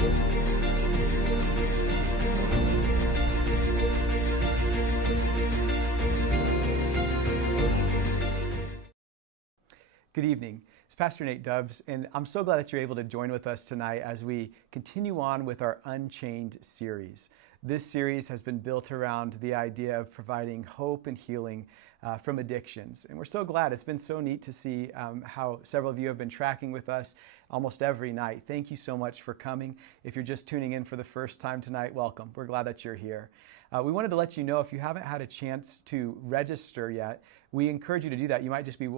Good evening. It's Pastor Nate Dubbs, and I'm so glad that you're able to join with us tonight as we continue on with our Unchained series. This series has been built around the idea of providing hope and healing from addictions. And we're so glad. It's been so neat to see how several of you have been tracking with us almost every night. Thank you so much for coming. If you're just tuning in for the first time tonight, welcome. We're glad that you're here. We wanted to let you know, if you haven't had a chance to register yet, we encourage you to do that. You might just be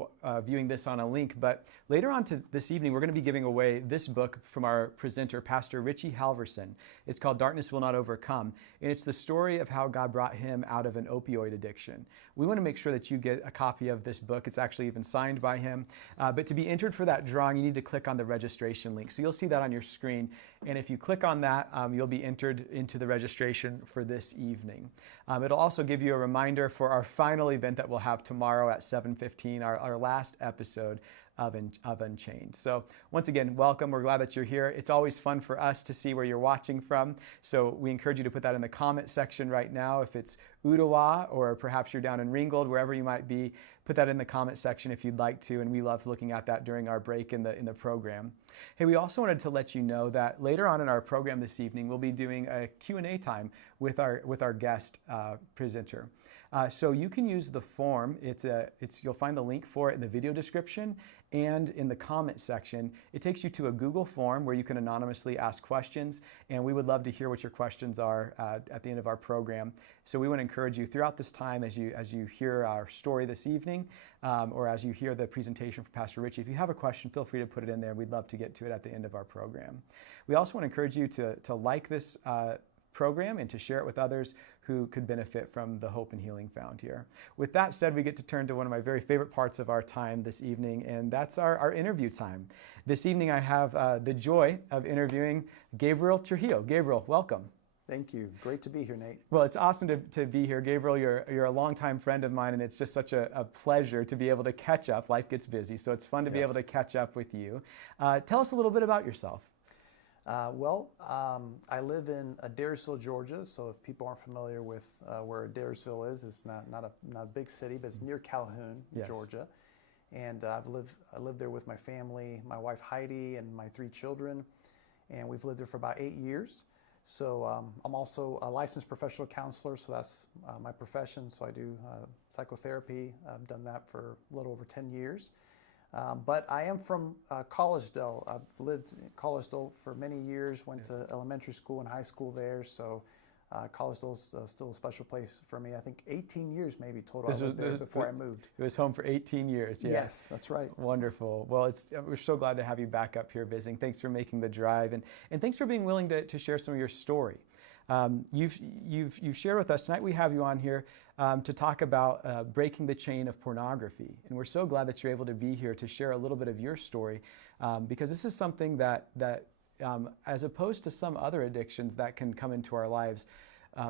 viewing this on a link, but later on this evening, we're going to be giving away this book from our presenter, Pastor Richie Halverson. It's called Darkness Will Not Overcome, and it's the story of how God brought him out of an opioid addiction. We want to make sure that you get a copy of this book. It's actually even signed by him, but to be entered for that drawing, you need to click on the registration link. So you'll see that on your screen, and if you click on that, you'll be entered into the registration for this evening. It'll also give you a reminder for our final event that we'll have tomorrow at 7:15, our last episode of Unchained. So once again, welcome. We're glad that you're here. It's always fun for us to see where you're watching from. So we encourage you to put that in the comment section right now. If it's Ottawa or perhaps you're down in Ringgold, wherever you might be, put that in the comment section if you'd like to. And we love looking at that during our break in the program. Hey, we also wanted to let you know that later on in our program this evening, we'll be doing a Q&A time with our guest presenter. So you can use the form. You'll find the link for it in the video description and in the comment section. It takes you to a Google form where you can anonymously ask questions, and we would love to hear what your questions are at the end of our program. So we want to encourage you throughout this time as you hear our story this evening, or as you hear the presentation from Pastor Richie. If you have a question, feel free to put it in there. We'd love to get to it at the end of our program. We also want to encourage you to like this program and to share it with others who could benefit from the hope and healing found here. With that said, we get to turn to one of my very favorite parts of our time this evening, and that's our interview time. This evening I have the joy of interviewing Gabriel Trujillo. Gabriel, welcome. Thank you. Great to be here, Nate. Well, it's awesome to be here. Gabriel, you're a longtime friend of mine, and it's just such a pleasure to be able to catch up. Life gets busy, so it's fun to be able to catch up with you. Tell us a little bit about yourself. I live in Adairsville, Georgia. So if people aren't familiar with where Adairsville is, it's not a big city, but it's near Calhoun, Georgia. And I lived there with my family, my wife Heidi, and my 3 children. And we've lived there for about 8 years. So I'm also a licensed professional counselor, so that's my profession. So I do psychotherapy. I've done that for a little over 10 years. But I am from Collegedale. I've lived in Collegedale for many years, went to elementary school and high school there, so Collegedale's still a special place for me. I think 18 years maybe total I lived there before I moved. It was home for 18 years, Yes, that's right. Wonderful. Well, we're so glad to have you back up here visiting. Thanks for making the drive, and thanks for being willing to share some of your story. You've shared with us tonight. We have you on here to talk about breaking the chain of pornography, and we're so glad that you're able to be here to share a little bit of your story, because this is something that as opposed to some other addictions that can come into our lives,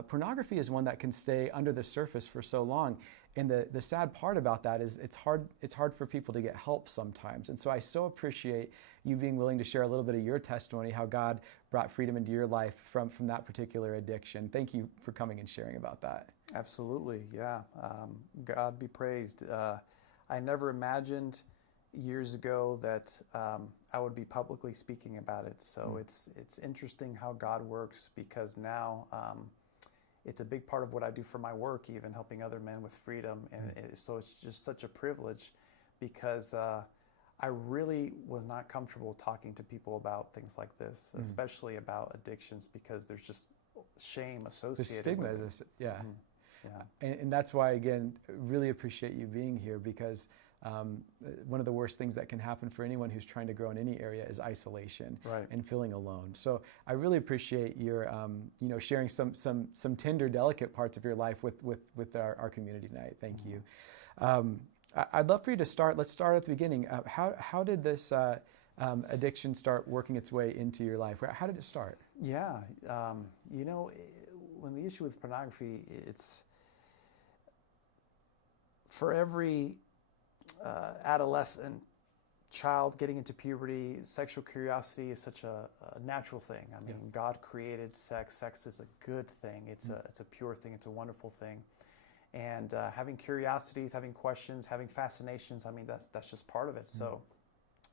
pornography is one that can stay under the surface for so long. And the sad part about that is it's hard for people to get help sometimes. And so I so appreciate you being willing to share a little bit of your testimony, how God brought freedom into your life from that particular addiction. Thank you for coming and sharing about that. Absolutely, yeah. God be praised. I never imagined years ago that I would be publicly speaking about it. So it's interesting how God works, because now it's a big part of what I do for my work, even helping other men with freedom. And so it's just such a privilege, because I really was not comfortable talking to people about things like this, especially about addictions, because there's just shame associated with it. The stigma, yeah. And that's why, again, really appreciate you being here, because one of the worst things that can happen for anyone who's trying to grow in any area is isolation and feeling alone. So I really appreciate your, sharing some tender, delicate parts of your life with our community tonight. Thank you. I'd love for you to start. Let's start at the beginning. How did this addiction start working its way into your life? How did it start? Yeah, when the issue with pornography, it's for every adolescent child getting into puberty, sexual curiosity is such a natural thing. I mean, God created sex. Sex is a good thing. It's a pure thing. It's a wonderful thing. And having curiosities, having questions, having fascinations, I mean, that's just part of it. So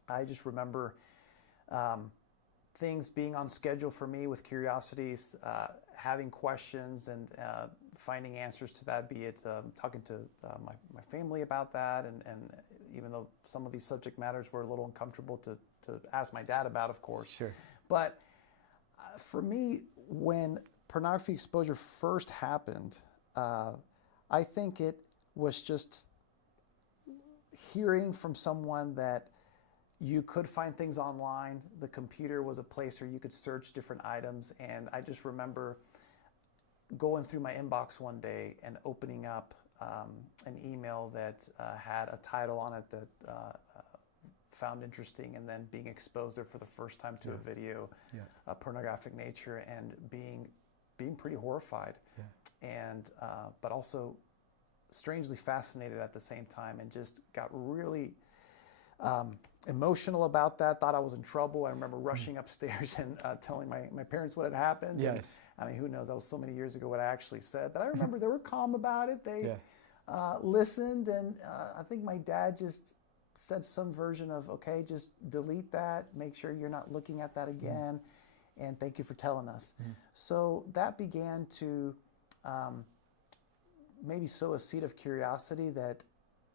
I just remember things being on schedule for me with curiosities, having questions and finding answers to that, be it talking to my family about that, and even though some of these subject matters were a little uncomfortable to ask my dad about, of course. Sure. But for me, when pornography exposure first happened, I think it was just hearing from someone that you could find things online. The computer was a place where you could search different items. And I just remember going through my inbox one day and opening up an email that had a title on it that found interesting, and then being exposed there for the first time to a video, pornographic nature, and being pretty horrified, and but also strangely fascinated at the same time, and just got really emotional about that. Thought I was in trouble. I remember rushing upstairs and telling my parents what had happened. Yes. And, I mean, who knows? That was so many years ago what I actually said. But I remember they were calm about it. They listened, and I think my dad just said some version of, okay, just delete that. Make sure you're not looking at that again. And thank you for telling us. So that began to maybe sow a seed of curiosity that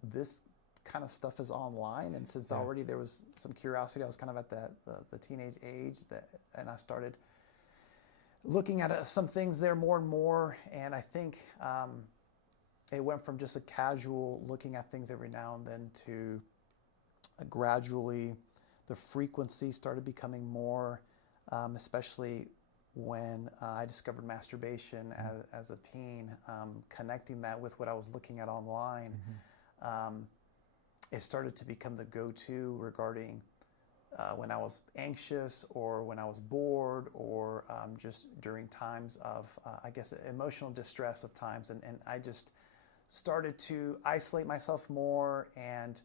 this kind of stuff is online. And since already there was some curiosity, I was kind of at the teenage age, and I started looking at some things there more and more. And I think it went from just a casual looking at things every now and then to gradually the frequency started becoming more, especially when I discovered masturbation as a teen, connecting that with what I was looking at online. It started to become the go-to regarding when I was anxious, or when I was bored, or just during times of, I guess, emotional distress of times. And I just started to isolate myself more, and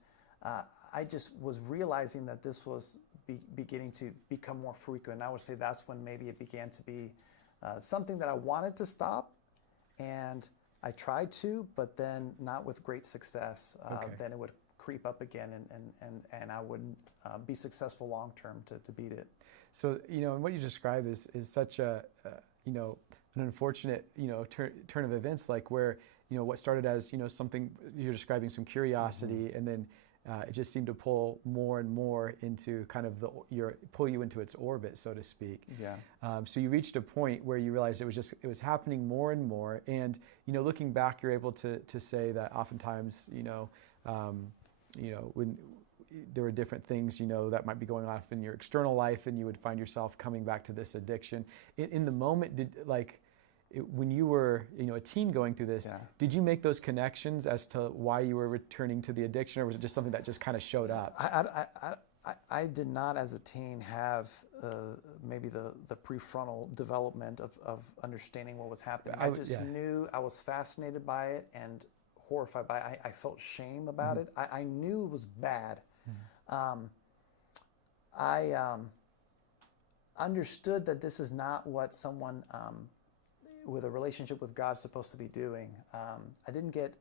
I just was realizing that this was beginning to become more frequent. And I would say that's when maybe it began to be something that I wanted to stop, and I tried to, but then not with great success. Then it would creep up again, and I wouldn't be successful long term to beat it. So, and what you describe is such an unfortunate, turn of events, like where, what started as, something you're describing, some curiosity, and then it just seemed to pull more and more into kind of pull you into its orbit, so to speak. So you reached a point where you realized it was happening more and more. And, looking back, you're able to say that oftentimes, when there were different things, that might be going on in your external life, and you would find yourself coming back to this addiction. In the moment, when you were, a teen going through this, did you make those connections as to why you were returning to the addiction, or was it just something that just kind of showed up? I did not, as a teen, have maybe the prefrontal development of understanding what was happening. I just knew I was fascinated by it and horrified by it. I felt shame about it. I knew it was bad. I understood that this is not what someone with a relationship with God is supposed to be doing. I didn't get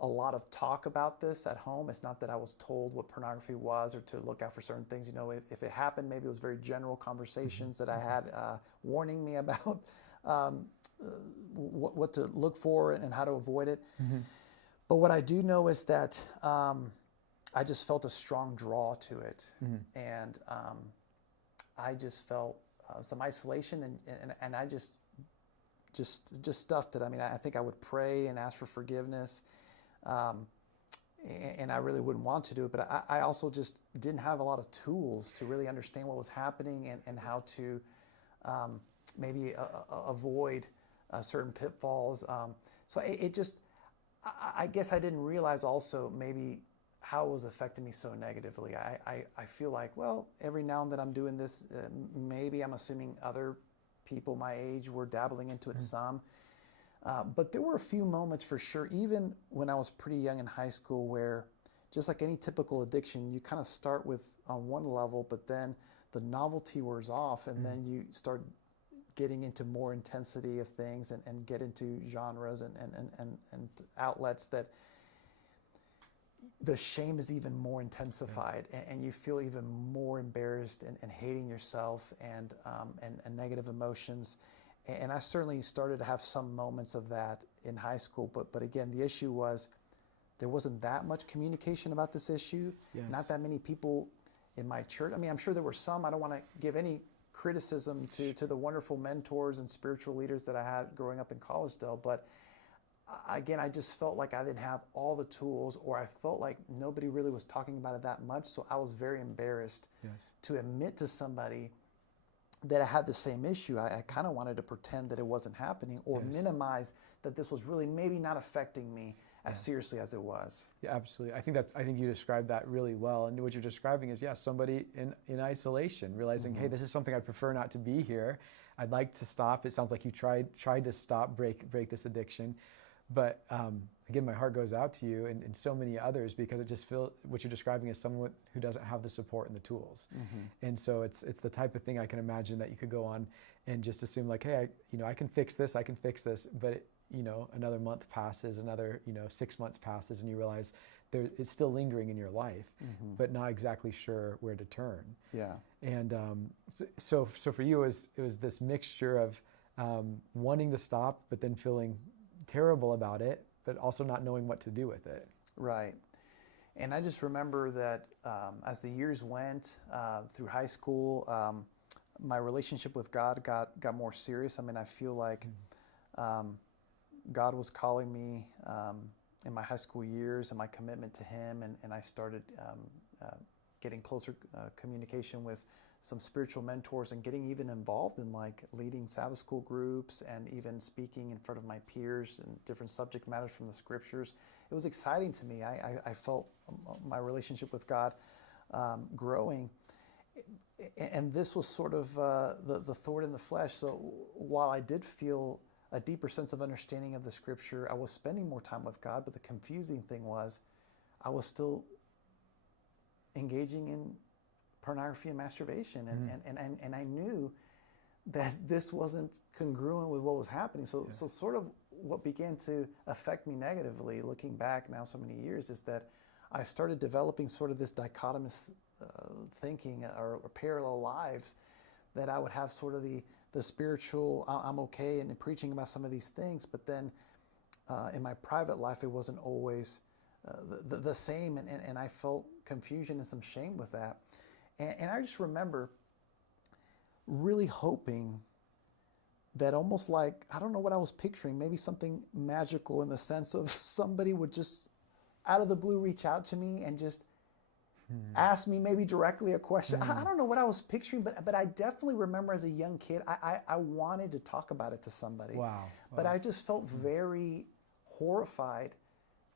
a lot of talk about this at home. It's not that I was told what pornography was or to look out for certain things. If it happened, maybe it was very general conversations that I had warning me about what to look for and how to avoid it. But what I do know is that I just felt a strong draw to it. And I just felt some isolation, and I just stuffed it. I mean, I think I would pray and ask for forgiveness, and I really wouldn't want to do it. But I also just didn't have a lot of tools to really understand what was happening and how to maybe avoid certain pitfalls. So it just, I guess I didn't realize also maybe how it was affecting me so negatively. I feel like, well, every now and then I'm doing this, maybe I'm assuming other people my age were dabbling into it some. But there were a few moments for sure, even when I was pretty young in high school, where just like any typical addiction, you kind of start with on one level, but then the novelty wears off, and then you start getting into more intensity of things and get into genres and outlets that the shame is even more intensified, and you feel even more embarrassed and hating yourself and negative emotions. And I certainly started to have some moments of that in high school, but again, the issue was there wasn't that much communication about this issue. Yes. Not that many people in my church. I mean, I'm sure there were some. I don't want to give any criticism to the wonderful mentors and spiritual leaders that I had growing up in Collegedale, but again, I just felt like I didn't have all the tools, or I felt like nobody really was talking about it that much, so I was very embarrassed to admit to somebody that I had the same issue. I kind of wanted to pretend that it wasn't happening, or minimize that this was really maybe not affecting me as seriously as it was. Yeah, absolutely. I think you described that really well. And what you're describing is, somebody in isolation, realizing, hey, this is something I'd prefer not to be here. I'd like to stop. It sounds like you tried to stop, break this addiction. But again, my heart goes out to you and so many others, because it just feels what you're describing is someone who doesn't have the support and the tools. And so it's the type of thing I can imagine that you could go on and just assume like, hey, I can fix this, but another month passes, another 6 months passes, and you realize it's still lingering in your life, but not exactly sure where to turn. Yeah. And so for you, it was this mixture of wanting to stop, but then feeling terrible about it, but also not knowing what to do with it. Right. And I just remember that as the years went through high school, my relationship with God got more serious. I mean, I feel like God was calling me in my high school years and my commitment to Him, and I started getting closer communication with some spiritual mentors and getting even involved in like leading Sabbath school groups and even speaking in front of my peers and different subject matters from the scriptures. It was exciting to me. I felt my relationship with God growing. And this was sort of the thorn in the flesh. So while I did feel a deeper sense of understanding of the scripture, I was spending more time with God, but the confusing thing was I was still engaging in pornography and masturbation, and I knew that this wasn't congruent with what was happening. So sort of what began to affect me negatively, looking back now so many years, is that I started developing sort of this dichotomous thinking or parallel lives, that I would have sort of the spiritual, I'm okay, and preaching about some of these things, but then in my private life, it wasn't always the same, and I felt confusion and some shame with that. And I just remember really hoping that, almost like, I don't know what I was picturing, maybe something magical in the sense of somebody would just out of the blue reach out to me and just ask me maybe directly a question. I don't know what I was picturing, but I definitely remember as a young kid, I wanted to talk about it to somebody. Wow. But I just felt very horrified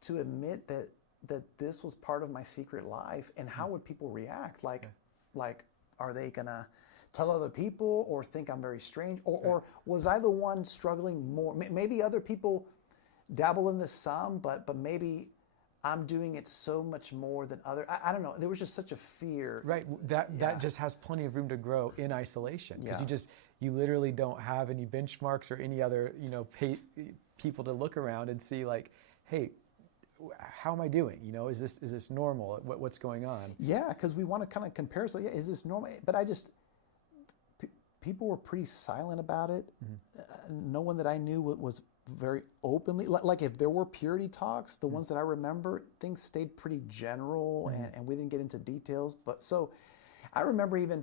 to admit that this was part of my secret life, and how would people react? Like, are they gonna tell other people or think I'm very strange? Or was I the one struggling more? Maybe other people dabble in this some, but maybe I'm doing it so much more than other. I don't know. There was just such a fear. Right. That just has plenty of room to grow in isolation, because you literally don't have any benchmarks or any other people to look around and see like, hey, how am I doing? Is this normal? What's going on? Yeah, because we want to kind of compare. So is this normal? But people were pretty silent about it. No one that I knew was very openly. Like if there were purity talks, the ones that I remember, things stayed pretty general, and we didn't get into details. But so I remember even,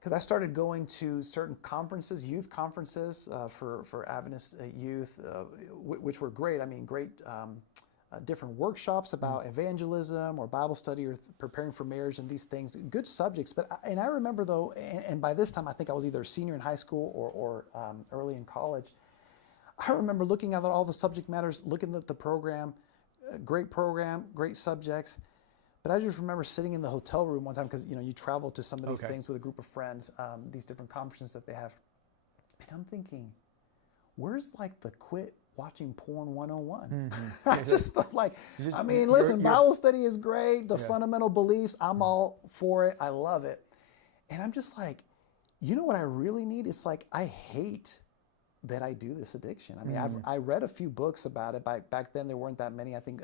because I started going to certain conferences, youth conferences for Adventist youth, which were great. I mean, great. Different workshops about evangelism or Bible study or preparing for marriage and these things, good subjects. But I remember though, and by this time I think I was either a senior in high school or early in college. I remember looking at all the subject matters, looking at the program, great subjects. But I just remember sitting in the hotel room one time, because you travel to some of these things with a group of friends, these different conferences that they have, and I'm thinking, where's like the quit watching porn 101. Mm-hmm. I just felt like, listen, Bible study is great. The fundamental beliefs, I'm all for it. I love it. And I'm just like, you know what I really need? It's like, I hate that I do this addiction. I mean, I read a few books about it. Back then, there weren't that many. I think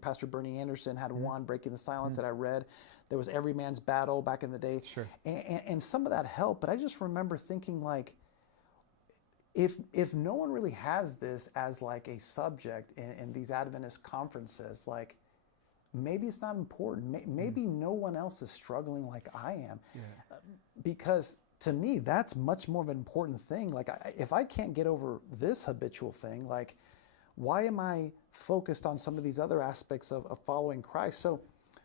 Pastor Bernie Anderson had one, Breaking the Silence, that I read. There was Every Man's Battle back in the day. Sure. And some of that helped, but I just remember thinking like, if no one really has this as like a subject in these Adventist conferences, like maybe it's not important. Maybe no one else is struggling like I am. Yeah. Because to me, that's much more of an important thing. Like, if I can't get over this habitual thing, like, why am I focused on some of these other aspects of following Christ? So,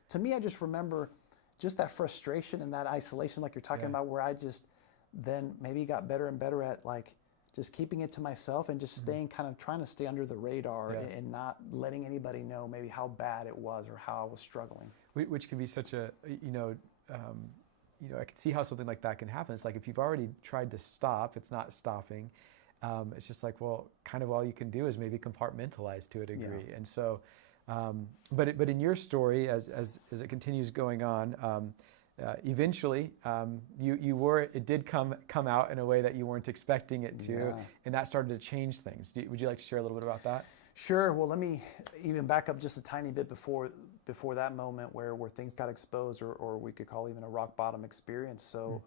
to me, I just remember just that frustration and that isolation, like you're talking about, where I just then maybe got better and better at, like, just keeping it to myself and just staying kind of trying to stay under the radar and not letting anybody know maybe how bad it was or how I was struggling. Which could be such a, I can see how something like that can happen. It's like if you've already tried to stop, it's not stopping. It's just like, well, kind of all you can do is maybe compartmentalize to a degree. Yeah. And so, but in your story, as it continues going on, eventually, it did come out in a way that you weren't expecting it to, and that started to change things. Would you like to share a little bit about that? Sure. Well, let me even back up just a tiny bit before that moment where things got exposed, or we could call even a rock bottom experience. So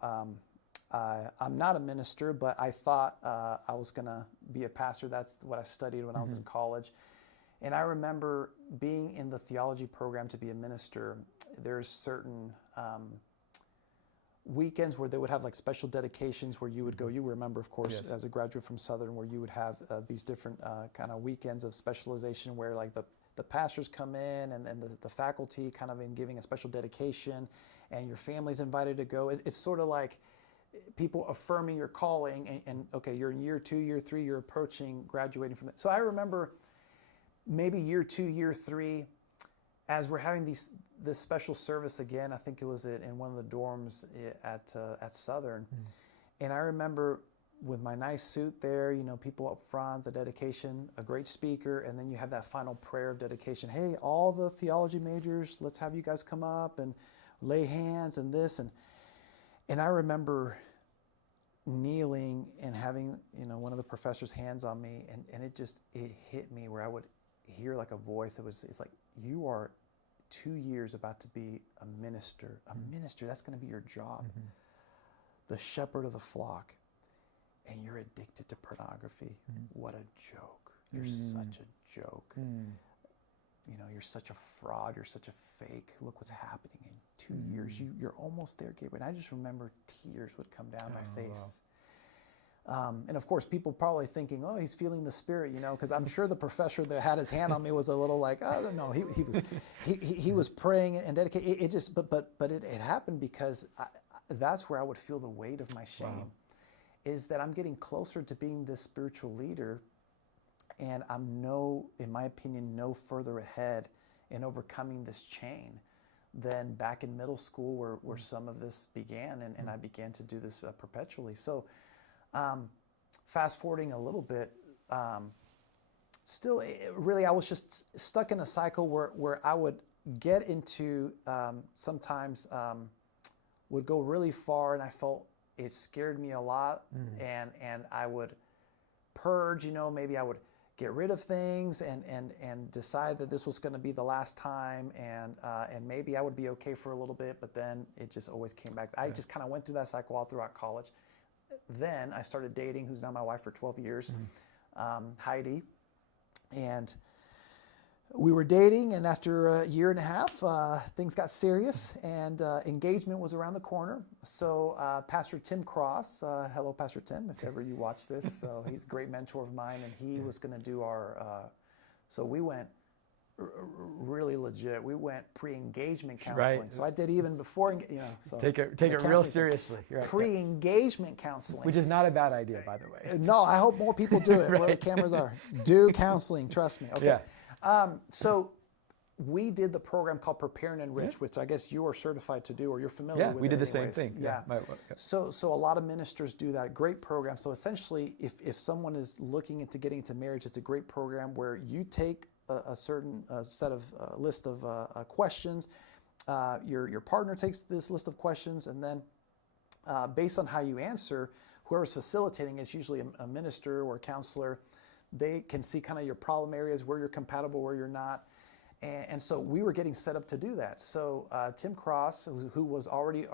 I'm not a minister, but I thought I was going to be a pastor. That's what I studied when I was in college. And I remember being in the theology program to be a minister. There's certain weekends where they would have like special dedications where you would go. You remember, of course, as a graduate from Southern, where you would have these different kind of weekends of specialization where like the pastors come in and the faculty kind of in giving a special dedication, and your family's invited to go. It's sort of like people affirming your calling, and okay, you're in year 2, year 3, you're approaching graduating from that. So I remember maybe year 2, year 3, as we're having this special service again. I think it was in one of the dorms at Southern, and I remember with my nice suit there, people up front, the dedication, a great speaker, and then you have that final prayer of dedication. Hey, all the theology majors, let's have you guys come up and lay hands and this. And I remember kneeling and having, one of the professor's hands on me, and it hit me where I would hear like a voice it's like, you are 2 years about to be a minister. A minister, that's going to be your job. The shepherd of the flock. And you're addicted to pornography. What a joke. You're such a joke. You're such a fraud. You're such a fake. Look what's happening in 2 years. You're almost there, Gabriel. And I just remember tears would come down my face. Wow. And of course, people probably thinking, oh, he's feeling the Spirit, because I'm sure the professor that had his hand on me was a little like, I don't know. He was praying and dedicated. It just, but it happened because that's where I would feel the weight of my shame. Wow. Is that I'm getting closer to being this spiritual leader, and I'm in my opinion, no further ahead in overcoming this chain than back in middle school where some of this began, and I began to do this perpetually. So fast forwarding a little bit, still really I was just stuck in a cycle where I would get into sometimes would go really far, and I felt it scared me a lot, and I would purge, maybe I would get rid of things and decide that this was going to be the last time, and maybe I would be okay for a little bit, but then it just always came back. I just kind of went through that cycle all throughout college. Then I started dating, who's now my wife for 12 years, Heidi, and we were dating, and after a year and a half, things got serious, and engagement was around the corner. So Pastor Tim Cross, hello, Pastor Tim, if ever you watch this. So he's a great mentor of mine, and he was going to do our. So we went really legit. We went pre-engagement counseling. Right. So I did even before, So take it real seriously. Right. Pre-engagement counseling, which is not a bad idea, by the way. No, I hope more people do it. Right. Where the cameras are, do counseling. Trust me. Okay. Yeah. So we did the program called Prepare and Enrich, which I guess you are certified to do, or you're familiar with. We did the anyways. same thing. Yeah. So a lot of ministers do that. Great program. So essentially, if someone is looking into getting into marriage, it's a great program where you take a certain set of list of questions. Your partner takes this list of questions, and then based on how you answer, whoever's facilitating is usually a minister or a counselor. They can see kind of your problem areas, where you're compatible, where you're not. And so we were getting set up to do that. So Tim Cross, who was already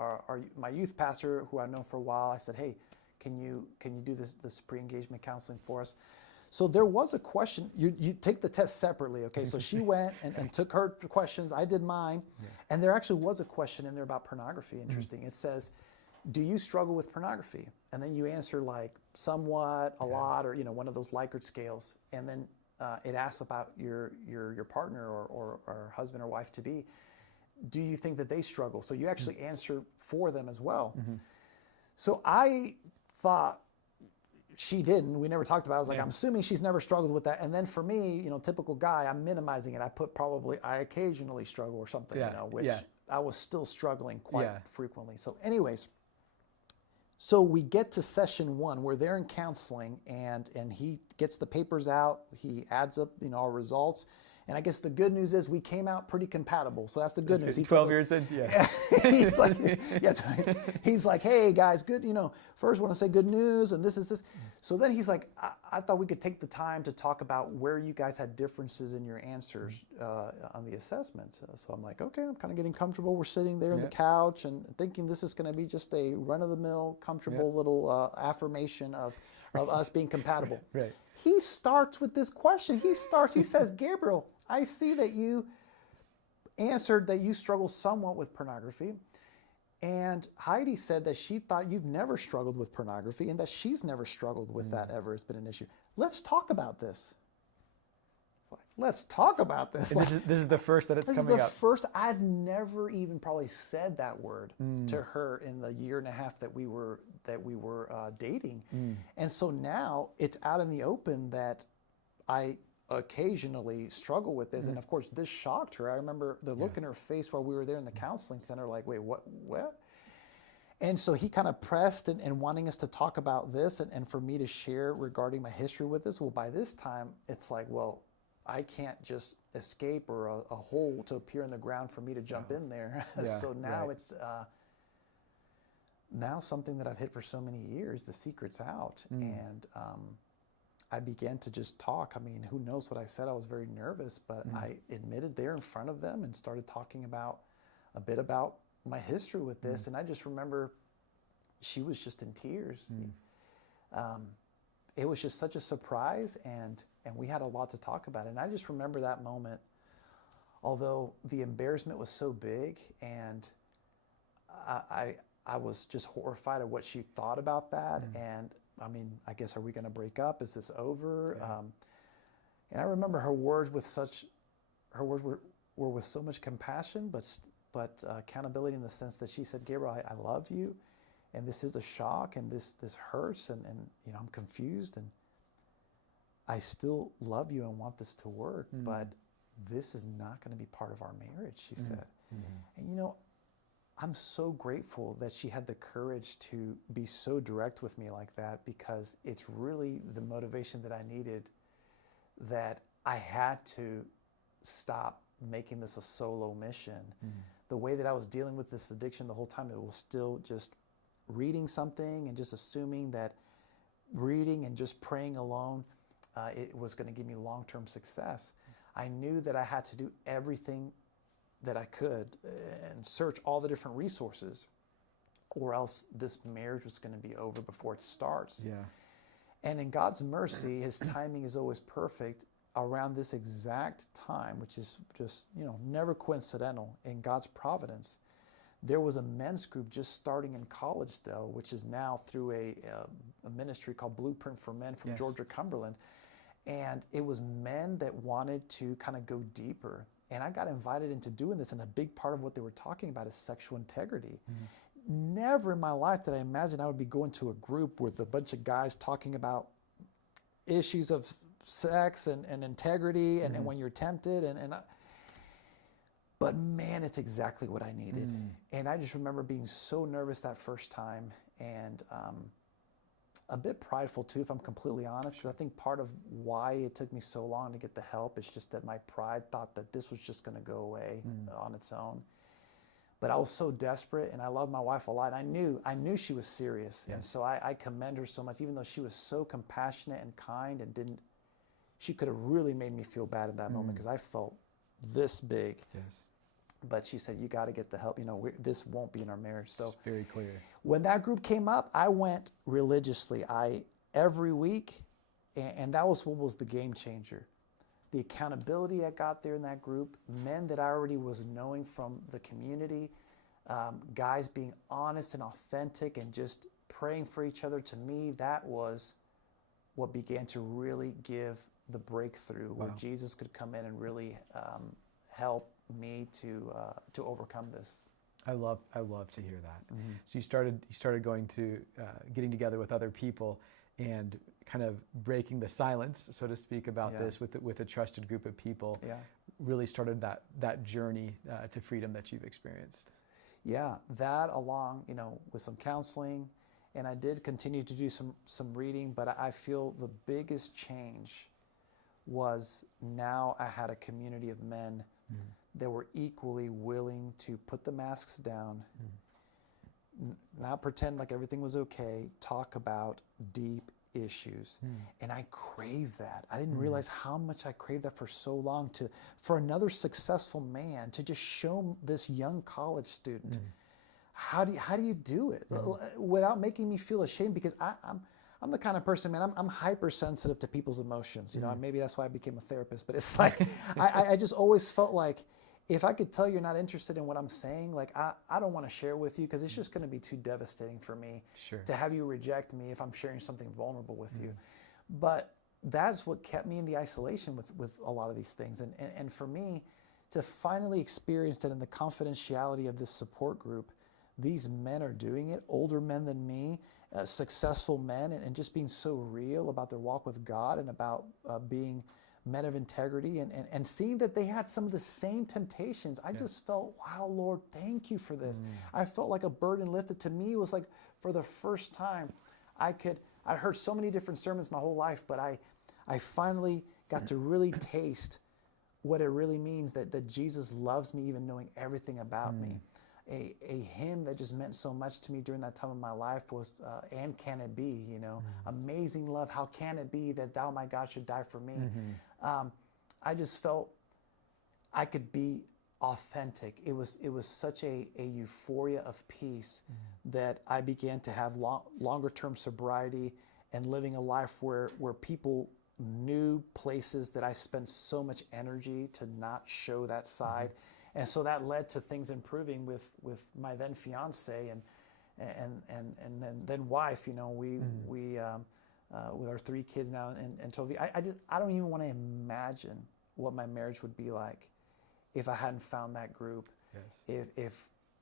my youth pastor, who I've known for a while, I said, hey, can you do this pre-engagement counseling for us? So there was a question. You take the test separately, okay? So she went and took her questions. I did mine. Yeah. And there actually was a question in there about pornography. Interesting. Mm-hmm. It says, do you struggle with pornography? And then you answer like somewhat, a lot, or one of those Likert scales. And then it asks about your partner or husband or wife to be. Do you think that they struggle? So you actually answer for them as well. Mm-hmm. So I thought she didn't. We never talked about it. I was like, I'm assuming she's never struggled with that. And then for me, typical guy, I'm minimizing it. I put I occasionally struggle or something, which I was still struggling quite frequently. So anyways, so we get to session 1. We're there in counseling, and he gets the papers out. He adds up, our results. And I guess the good news is we came out pretty compatible. So that's the good news. He 12 years in, he's like, he's like, hey guys, good. First want to say good news, and this is this. So then he's like, I thought we could take the time to talk about where you guys had differences in your answers on the assessment. So I'm like, okay, I'm kind of getting comfortable. We're sitting there on the couch and thinking this is going to be just a run-of-the-mill, comfortable little affirmation of us being compatible. Right. He starts with this question. He says, Gabriel, I see that you answered that you struggle somewhat with pornography. And Heidi said that she thought you've never struggled with pornography and that she's never struggled with that ever. It's been an issue. Let's talk about this. Let's talk about this. This is the first that it's coming up. This is the first. I'd never even probably said that word to her in the year and a half that we were dating. And so now it's out in the open that I occasionally struggle with this. And of course, this shocked her. I remember the look in her face while we were there in the counseling center, like, wait, what? And so he kind of pressed and wanting us to talk about this and for me to share regarding my history with this. Well, by this time, it's like, well, I can't just escape or a hole to appear in the ground for me to jump in there. So now it's now something that I've hid for so many years. The secret's out. And I began to just talk. I mean, who knows what I said? I was very nervous, but I admitted there in front of them and started talking a bit about my history with this. And I just remember she was just in tears. It was just such a surprise, and we had a lot to talk about. And I just remember that moment, although the embarrassment was so big, and I was just horrified at what she thought about that. And I mean, I guess, are we going to break up? Is this over? And I remember her words were with so much compassion, but accountability in the sense that she said, Gabriel, I love you. And this is a shock, and this hurts, and I'm confused, and I still love you and want this to work, but this is not going to be part of our marriage, she said. And I'm so grateful that she had the courage to be so direct with me like that, because it's really the motivation that I needed, that I had to stop making this a solo mission. The way that I was dealing with this addiction the whole time, it was still just reading something and just assuming that reading and just praying alone, it was going to give me long-term success. I knew that I had to do everything that I could and search all the different resources, or else this marriage was going to be over before it starts. And in God's mercy, His timing is always perfect. Around this exact time, which is just, never coincidental, in God's providence, there was a men's group just starting in Collegedale, which is now through a ministry called Blueprint for Men from Georgia Cumberland. And it was men that wanted to kind of go deeper. And I got invited into doing this, and a big part of what they were talking about is sexual integrity. Never in my life did I imagine I would be going to a group with a bunch of guys talking about issues of sex and integrity and when you're tempted. But man, it's exactly what I needed. And I just remember being so nervous that first time, and a bit prideful too, if I'm completely honest, because I think part of why it took me so long to get the help is just that my pride thought that this was just going to go away on its own. But I was so desperate, and I loved my wife a lot. And I knew she was serious. Yes. And so I commend her so much, even though she was so compassionate and kind, and she could have really made me feel bad in that moment, because I felt this big. Yes. But she said, you got to get the help. This won't be in our marriage. So it's very clear. When that group came up, I went religiously. Every week, and that was what was the game changer. The accountability I got there in that group, men that I already was knowing from the community, guys being honest and authentic and just praying for each other. To me, that was what began to really give the breakthrough, where Jesus could come in and really help me to overcome this. I love to hear that. So you started going to getting together with other people and kind of breaking the silence, so to speak, about this with a trusted group of people. Really started that journey to freedom that you've experienced. Yeah, that along with some counseling, and I did continue to do some reading, but I feel the biggest change was now I had a community of men that were equally willing to put the masks down, not pretend like everything was okay, talk about deep issues. And I crave that. I didn't realize how much I craved that for so long, for another successful man to just show this young college student how do you do it without making me feel ashamed, because I'm the kind of person, man, I'm hypersensitive to people's emotions. Maybe that's why I became a therapist, but it's like, I just always felt like, if I could tell you're not interested in what I'm saying, like I don't want to share with you, because it's just going to be too devastating for me to have you reject me if I'm sharing something vulnerable with you. But that's what kept me in the isolation with a lot of these things. And for me to finally experience that in the confidentiality of this support group, these men are doing it, older men than me, successful men, and just being so real about their walk with God and about being men of integrity, and seeing that they had some of the same temptations. I just felt, wow, Lord, thank you for this. I felt like a burden lifted. To me, it was like, for the first time, I'd heard so many different sermons my whole life, but I finally got to really taste what it really means that Jesus loves me, even knowing everything about me. A hymn that just meant so much to me during that time of my life was, and can it be, amazing love, how can it be that thou, my God, should die for me? I just felt I could be authentic. It was such a euphoria of peace that I began to have longer term sobriety and living a life where people knew places that I spent so much energy to not show that side. And so that led to things improving with my then fiance and then wife. We with our 3 kids now and Tovi. I don't even want to imagine what my marriage would be like if I hadn't found that group.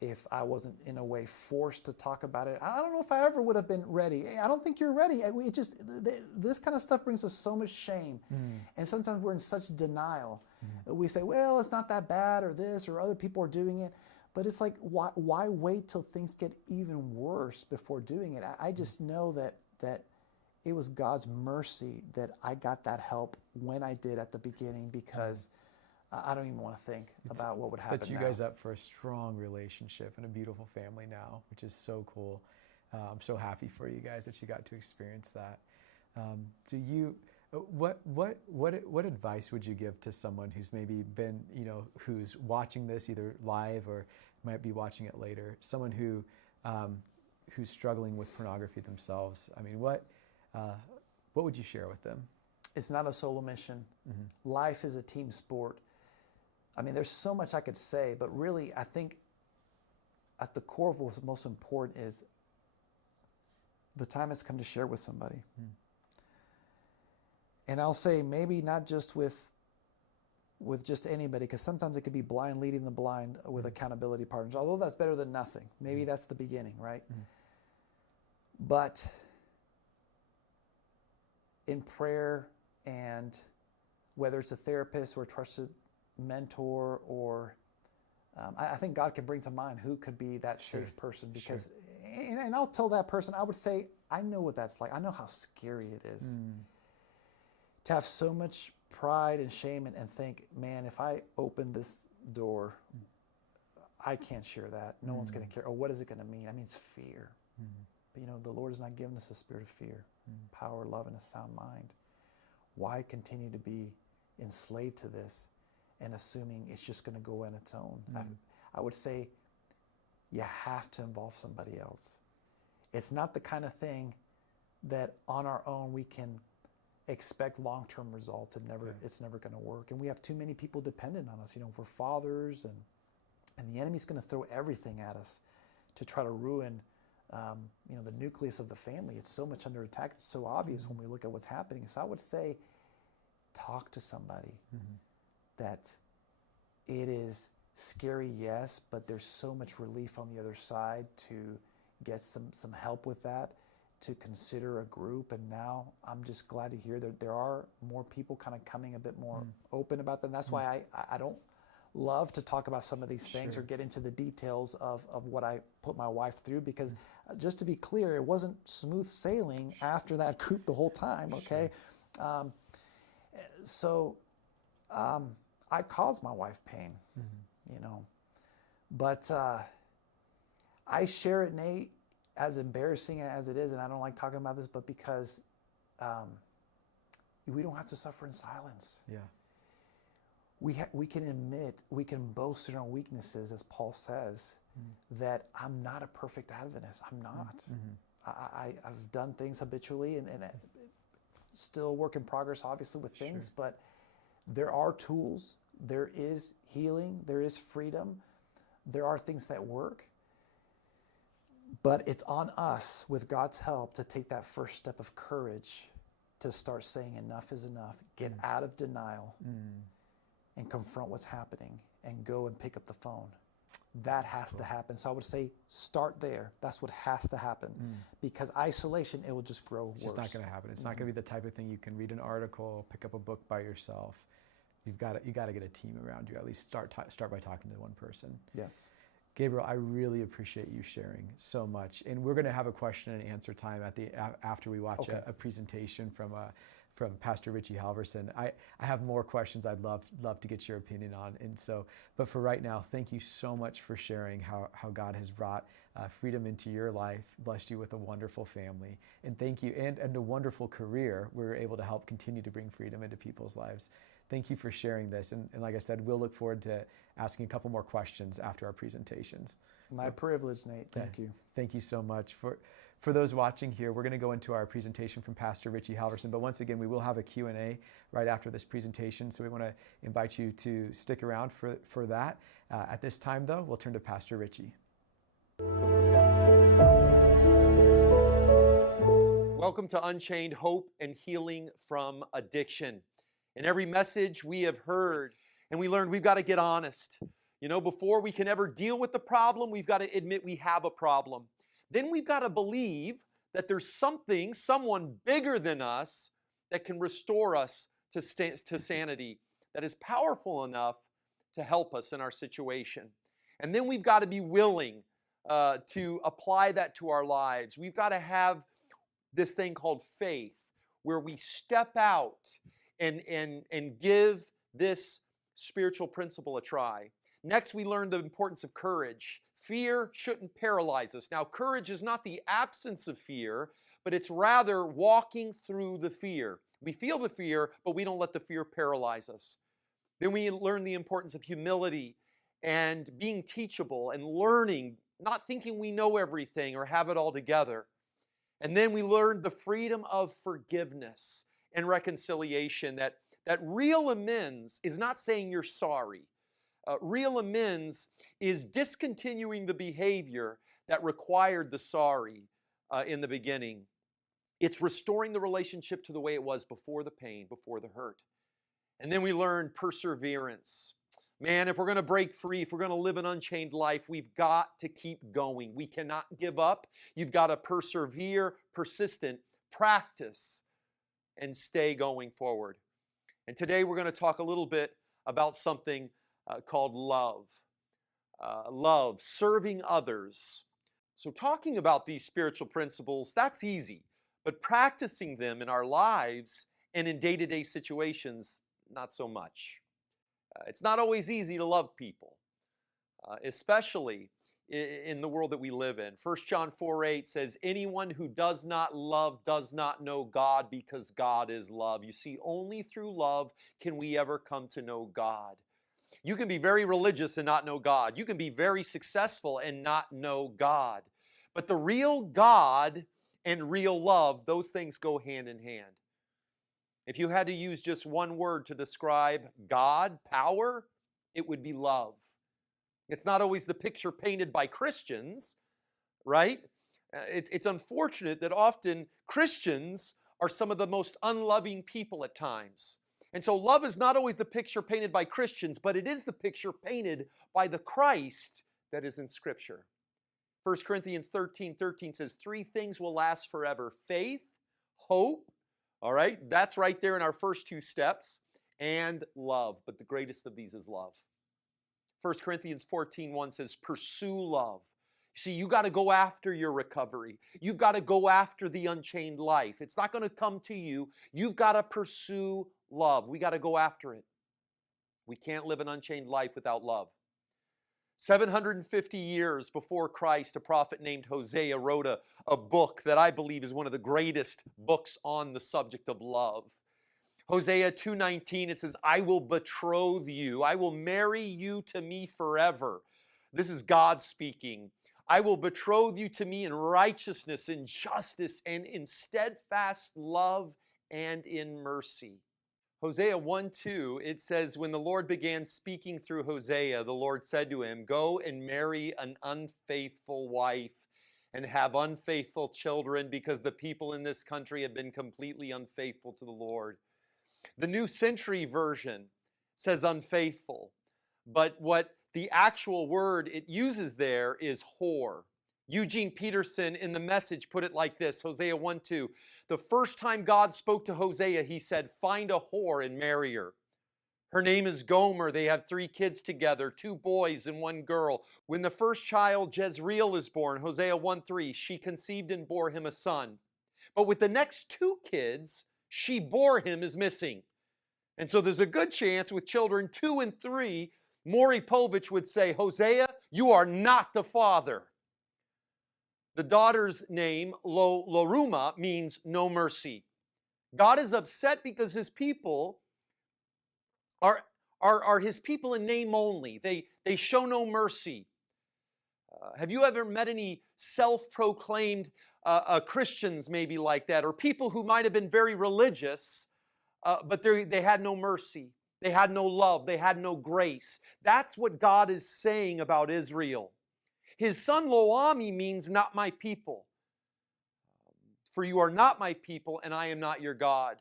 If I wasn't in a way forced to talk about it. I don't know if I ever would have been ready. I don't think you're ready. This kind of stuff brings us so much shame, and sometimes we're in such denial. We say, well, it's not that bad, or this, or other people are doing it. But it's like, why wait till things get even worse before doing it? I just know that it was God's mercy that I got that help when I did at the beginning, because I don't even want to think about what would happen now. Set you guys up for a strong relationship and a beautiful family now, which is so cool. I'm so happy for you guys that you got to experience that. What advice would you give to someone who's maybe been, who's watching this either live or might be watching it later? Someone who's struggling with pornography themselves. I mean, what would you share with them? It's not a solo mission. Life is a team sport. I mean, there's so much I could say, but really, I think at the core of what's most important is the time has come to share with somebody. And I'll say maybe not just with just anybody, because sometimes it could be blind leading the blind with accountability partners, although that's better than nothing. Maybe that's the beginning, right? But in prayer, and whether it's a therapist or a trusted mentor or I think God can bring to mind who could be that Sure. safe person, because, and I'll tell that person, I would say, I know what that's like. I know how scary it is to have so much pride and shame and think, man, if I open this door, I can't share that. No one's going to care. Or what is it going to mean? I mean, it's fear. But the Lord has not given us a spirit of fear, power, love, and a sound mind. Why continue to be enslaved to this and assuming it's just going to go on its own? I would say you have to involve somebody else. It's not the kind of thing that on our own we can expect long-term results. It's never going to work. And we have too many people dependent on us. We're fathers, and the enemy's going to throw everything at us to try to ruin the nucleus of the family. It's so much under attack. It's so obvious when we look at what's happening. So I would say, talk to somebody. That it is scary, yes, but there's so much relief on the other side to get some help with that, to consider a group. And now I'm just glad to hear that there are more people kind of coming a bit more open about them. That's why I don't love to talk about some of these things or get into the details of what I put my wife through, because just to be clear, it wasn't smooth sailing after that group the whole time, okay? So I caused my wife pain, but I share it, Nate, as embarrassing as it is, and I don't like talking about this, but because we don't have to suffer in silence. Yeah. We can admit, we can boast in our weaknesses, as Paul says, that I'm not a perfect Adventist. I'm not. I've done things habitually and still work in progress, obviously, with things, but there are tools. There is healing. There is freedom. There are things that work. But it's on us, with God's help, to take that first step of courage to start saying enough is enough, get out of denial, and confront what's happening, and go and pick up the phone. That has to happen. So I would say start there. That's what has to happen, because isolation, it will just grow worse. It's just not going to happen. It's not going to be the type of thing you can read an article, pick up a book by yourself. You got to get a team around you. At least start by talking to one person. Yes. Gabriel, I really appreciate you sharing so much. And we're going to have a question and answer time after we watch a presentation from Pastor Richie Halverson. I have more questions I'd love to get your opinion on. And so, but for right now, thank you so much for sharing how God has brought freedom into your life, blessed you with a wonderful family. And thank you, and a wonderful career. We're able to help continue to bring freedom into people's lives. Thank you for sharing this. And like I said, we'll look forward to asking a couple more questions after our presentations. My privilege, Nate. Thank you. Thank you so much. For those watching here, we're going to go into our presentation from Pastor Richie Halverson. But once again, we will have a Q&A right after this presentation. So we want to invite you to stick around for that. At this time, though, we'll turn to Pastor Richie. Welcome to Unchained Hope and Healing from Addiction. In every message we have heard and we learned, we've got to get honest. Before we can ever deal with the problem, we've got to admit we have a problem. Then we've got to believe that there's someone bigger than us that can restore us to sanity, that is powerful enough to help us in our situation. And then we've got to be willing to apply that to our lives. We've got to have this thing called faith, where we step out and give this spiritual principle a try. Next, we learn the importance of courage. Fear shouldn't paralyze us. Now, courage is not the absence of fear, but it's rather walking through the fear. We feel the fear, but we don't let the fear paralyze us. Then we learn the importance of humility and being teachable and learning, not thinking we know everything or have it all together. And then we learn the freedom of forgiveness and reconciliation, that real amends is not saying you're sorry. Real amends is discontinuing the behavior that required the sorry in the beginning. It's restoring the relationship to the way it was before the pain, before the hurt. And then we learn perseverance. Man, if we're going to break free, if we're going to live an unchained life, we've got to keep going. We cannot give up. You've got to persevere, persistent, practice, and stay going forward. And today we're going to talk a little bit about something called love. love, serving others. So talking about these spiritual principles, that's easy. But practicing them in our lives and in day-to-day situations, not so much. It's not always easy to love people, especially in the world that we live in. 1 John 4:8 says, anyone who does not love does not know God, because God is love. You see, only through love can we ever come to know God. You can be very religious and not know God. You can be very successful and not know God. But the real God and real love, those things go hand in hand. If you had to use just one word to describe God, power, it would be love. It's not always the picture painted by Christians, right? It's unfortunate that often Christians are some of the most unloving people at times. And so love is not always the picture painted by Christians, but it is the picture painted by the Christ that is in Scripture. 1 Corinthians 13:13 says, three things will last forever: faith, hope, all right, that's right there in our first two steps, and love. But the greatest of these is love. 1 Corinthians 14:1 says, pursue love. See, you got to go after your recovery. You've got to go after the unchained life. It's not going to come to you. You've got to pursue love. We got to go after it. We can't live an unchained life without love. 750 years before Christ, a prophet named Hosea wrote a book that I believe is one of the greatest books on the subject of love. Hosea 2:19, it says, I will betroth you. I will marry you to me forever. This is God speaking. I will betroth you to me in righteousness, in justice, and in steadfast love and in mercy. Hosea 1:2, it says, when the Lord began speaking through Hosea, the Lord said to him, go and marry an unfaithful wife and have unfaithful children, because the people in this country have been completely unfaithful to the Lord. The New Century Version says unfaithful, but what the actual word it uses there is whore. Eugene Peterson in The Message put it like this, Hosea 1:2. The first time God spoke to Hosea, he said, find a whore and marry her. Her name is Gomer. They have 3 kids together, 2 boys and 1 girl. When the first child, Jezreel, is born, Hosea 1:3, she conceived and bore him a son. But with the next 2 kids, she bore him is missing. And so there's a good chance with children 2 and 3, Maury Povich would say, Hosea, you are not the father. The daughter's name, Loruma, means no mercy. God is upset because his people are his people in name only. They show no mercy. Have you ever met any self-proclaimed Christians maybe like that, or people who might have been very religious, but they had no mercy, they had no love, they had no grace? That's what God is saying about Israel. His son Lo-Ami means not my people. For you are not my people, and I am not your God.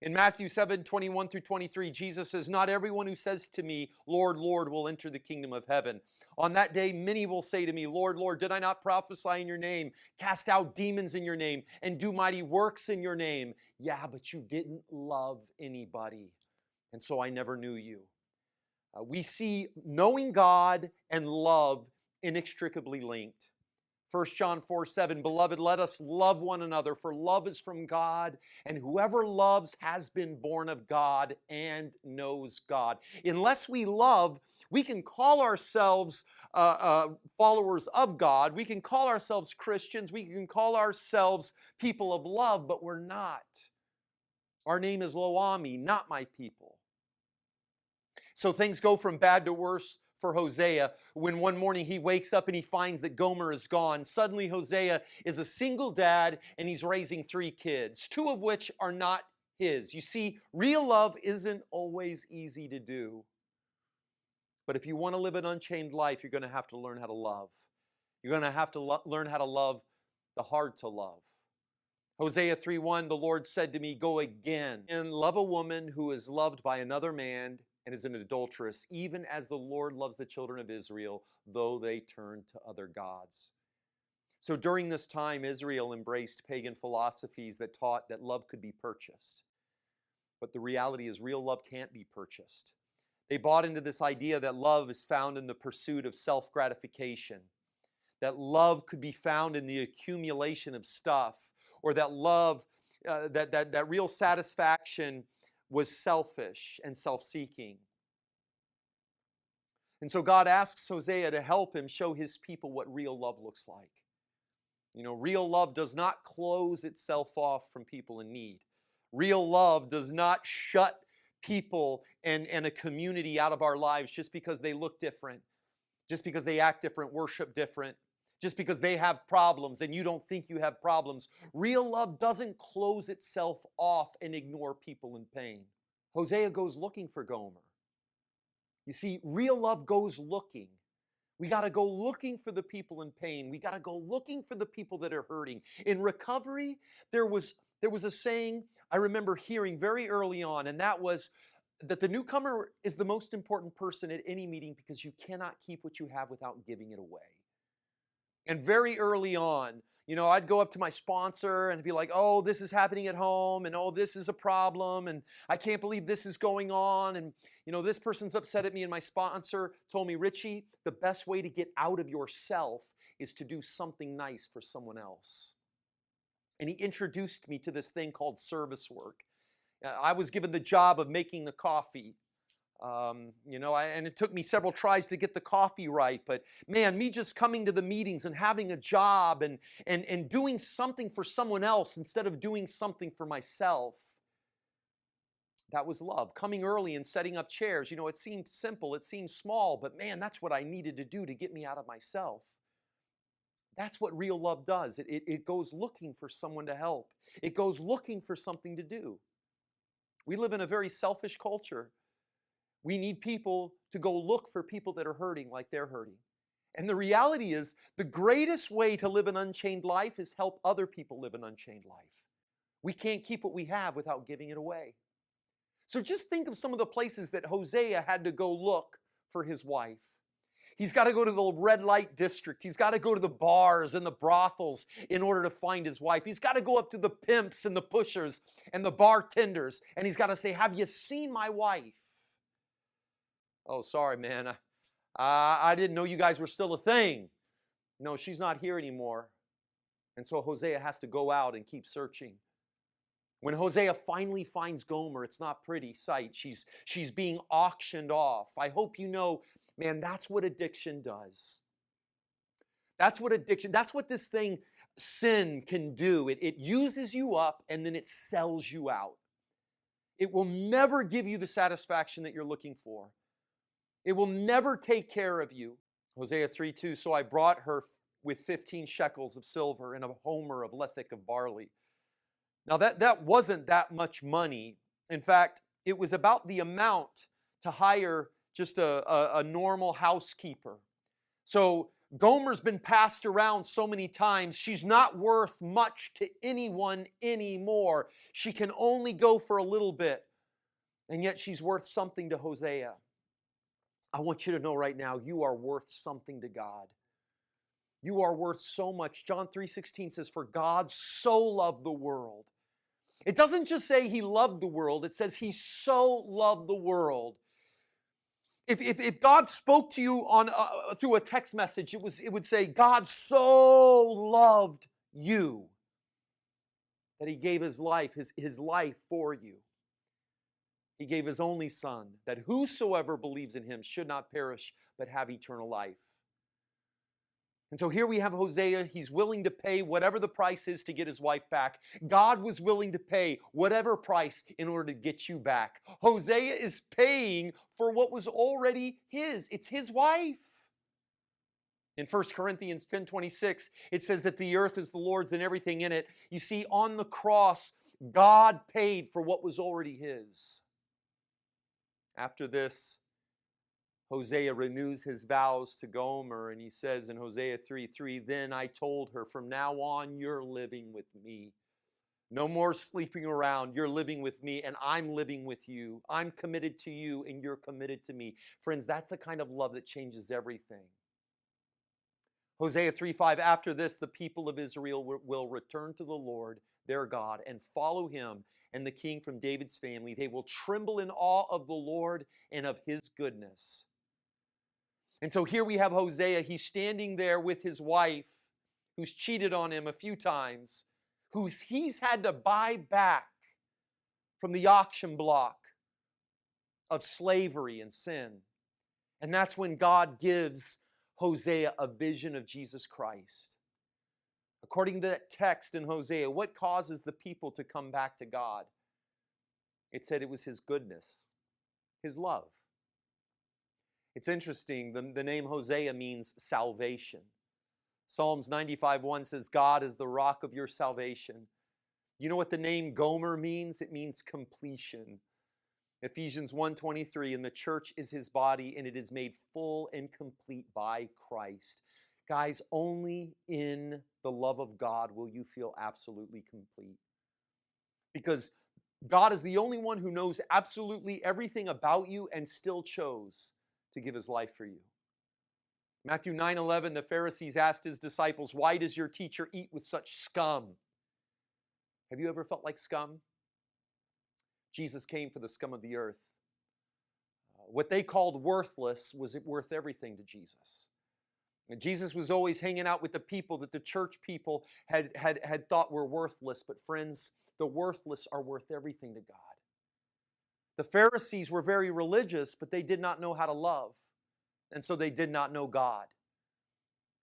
In Matthew 7:21-23, Jesus says, not everyone who says to me, Lord, Lord, will enter the kingdom of heaven. On that day, many will say to me, Lord, Lord, did I not prophesy in your name, cast out demons in your name, and do mighty works in your name? Yeah, but you didn't love anybody, and so I never knew you. We see knowing God and love inextricably linked. 1 John 4:7, beloved, let us love one another, for love is from God, and whoever loves has been born of God and knows God. Unless we love, we can call ourselves followers of God, we can call ourselves Christians, we can call ourselves people of love, but we're not. Our name is Lo-Ami, not my people. So things go from bad to worse for Hosea when one morning he wakes up and he finds that Gomer is gone. Suddenly Hosea is a single dad and he's raising 3 kids, 2 of which are not his. You see, real love isn't always easy to do. But if you want to live an unchained life, you're going to have to learn how to love. You're going to have to learn how to love the hard to love. Hosea 3:1, the Lord said to me, go again and love a woman who is loved by another man and is an adulteress, even as the Lord loves the children of Israel, though they turn to other gods. So during this time, Israel embraced pagan philosophies that taught that love could be purchased. But the reality is real love can't be purchased. They bought into this idea that love is found in the pursuit of self-gratification, that love could be found in the accumulation of stuff, or that love, that real satisfaction was selfish and self-seeking. And so God asks Hosea to help him show his people what real love looks like. You know, real love does not close itself off from people in need. Real love does not shut people and a community out of our lives just because they look different, just because they act different, worship different, just because they have problems and you don't think you have problems. Real love doesn't close itself off and ignore people in pain. Hosea goes looking for Gomer. You see, real love goes looking. We got to go looking for the people in pain. We got to go looking for the people that are hurting. In recovery, there was a saying I remember hearing very early on, and that was that the newcomer is the most important person at any meeting because you cannot keep what you have without giving it away. And very early on, you know, I'd go up to my sponsor and be like, oh, this is happening at home, and oh, this is a problem, and I can't believe this is going on, and you know, this person's upset at me, and my sponsor told me, Richie, the best way to get out of yourself is to do something nice for someone else. And he introduced me to this thing called service work. I was given the job of making the coffee. You know, and it took me several tries to get the coffee right, but man, me just coming to the meetings and having a job and doing something for someone else instead of doing something for myself, that was love. Coming early and setting up chairs, you know, it seemed simple, it seemed small, but man, that's what I needed to do to get me out of myself. That's what real love does. It goes looking for someone to help. It goes looking for something to do. We live in a very selfish culture. We need people to go look for people that are hurting like they're hurting. And the reality is, the greatest way to live an unchained life is help other people live an unchained life. We can't keep what we have without giving it away. So just think of some of the places that Hosea had to go look for his wife. He's got to go to the red light district. He's got to go to the bars and the brothels in order to find his wife. He's got to go up to the pimps and the pushers and the bartenders, and he's got to say, have you seen my wife? Oh, sorry, man. I didn't know you guys were still a thing. No, she's not here anymore. And so Hosea has to go out and keep searching. When Hosea finally finds Gomer, it's not a pretty sight. She's being auctioned off. I hope you know, man, that's what addiction does. That's what this thing, sin, can do. It uses you up and then it sells you out. It will never give you the satisfaction that you're looking for. It will never take care of you. Hosea 3:2, so I brought her with 15 shekels of silver and a homer of lethech of barley. Now that wasn't that much money. In fact, it was about the amount to hire just a normal housekeeper. So Gomer's been passed around so many times, she's not worth much to anyone anymore. She can only go for a little bit, and yet she's worth something to Hosea. I want you to know right now, you are worth something to God. You are worth so much. John 3:16 says, for God so loved the world. It doesn't just say he loved the world, it says he so loved the world. If God spoke to you on through a text message, it would say, God so loved you that he gave his life, his life for you. He gave his only son, that whosoever believes in him should not perish, but have eternal life. And so here we have Hosea. He's willing to pay whatever the price is to get his wife back. God was willing to pay whatever price in order to get you back. Hosea is paying for what was already his. It's his wife. In 1 Corinthians 10:26, it says that the earth is the Lord's and everything in it. You see, on the cross, God paid for what was already his. After this, Hosea renews his vows to Gomer, and he says in Hosea 3:3, then I told her, from now on, you're living with me. No more sleeping around. You're living with me, and I'm living with you. I'm committed to you, and you're committed to me. Friends, that's the kind of love that changes everything. Hosea 3:5, after this, the people of Israel will return to the Lord, their God and follow him and the king from David's family. They will tremble in awe of the Lord and of his goodness. And so here we have Hosea. He's standing there with his wife, who's cheated on him a few times, he's had to buy back from the auction block of slavery and sin. And that's when God gives Hosea a vision of Jesus Christ. According to that text in Hosea, what causes the people to come back to God? It said it was his goodness, his love. It's interesting, the name Hosea means salvation. Psalms 95:1 says, God is the rock of your salvation. You know what the name Gomer means? It means completion. Ephesians 1:23, and the church is his body, and it is made full and complete by Christ. Guys, only in the love of God will you feel absolutely complete. Because God is the only one who knows absolutely everything about you and still chose to give his life for you. Matthew 9:11, the Pharisees asked his disciples, why does your teacher eat with such scum? Have you ever felt like scum? Jesus came for the scum of the earth. What they called worthless was worth everything to Jesus. And Jesus was always hanging out with the people that the church people had thought were worthless. But friends, the worthless are worth everything to God. The Pharisees were very religious, but they did not know how to love. And so they did not know God.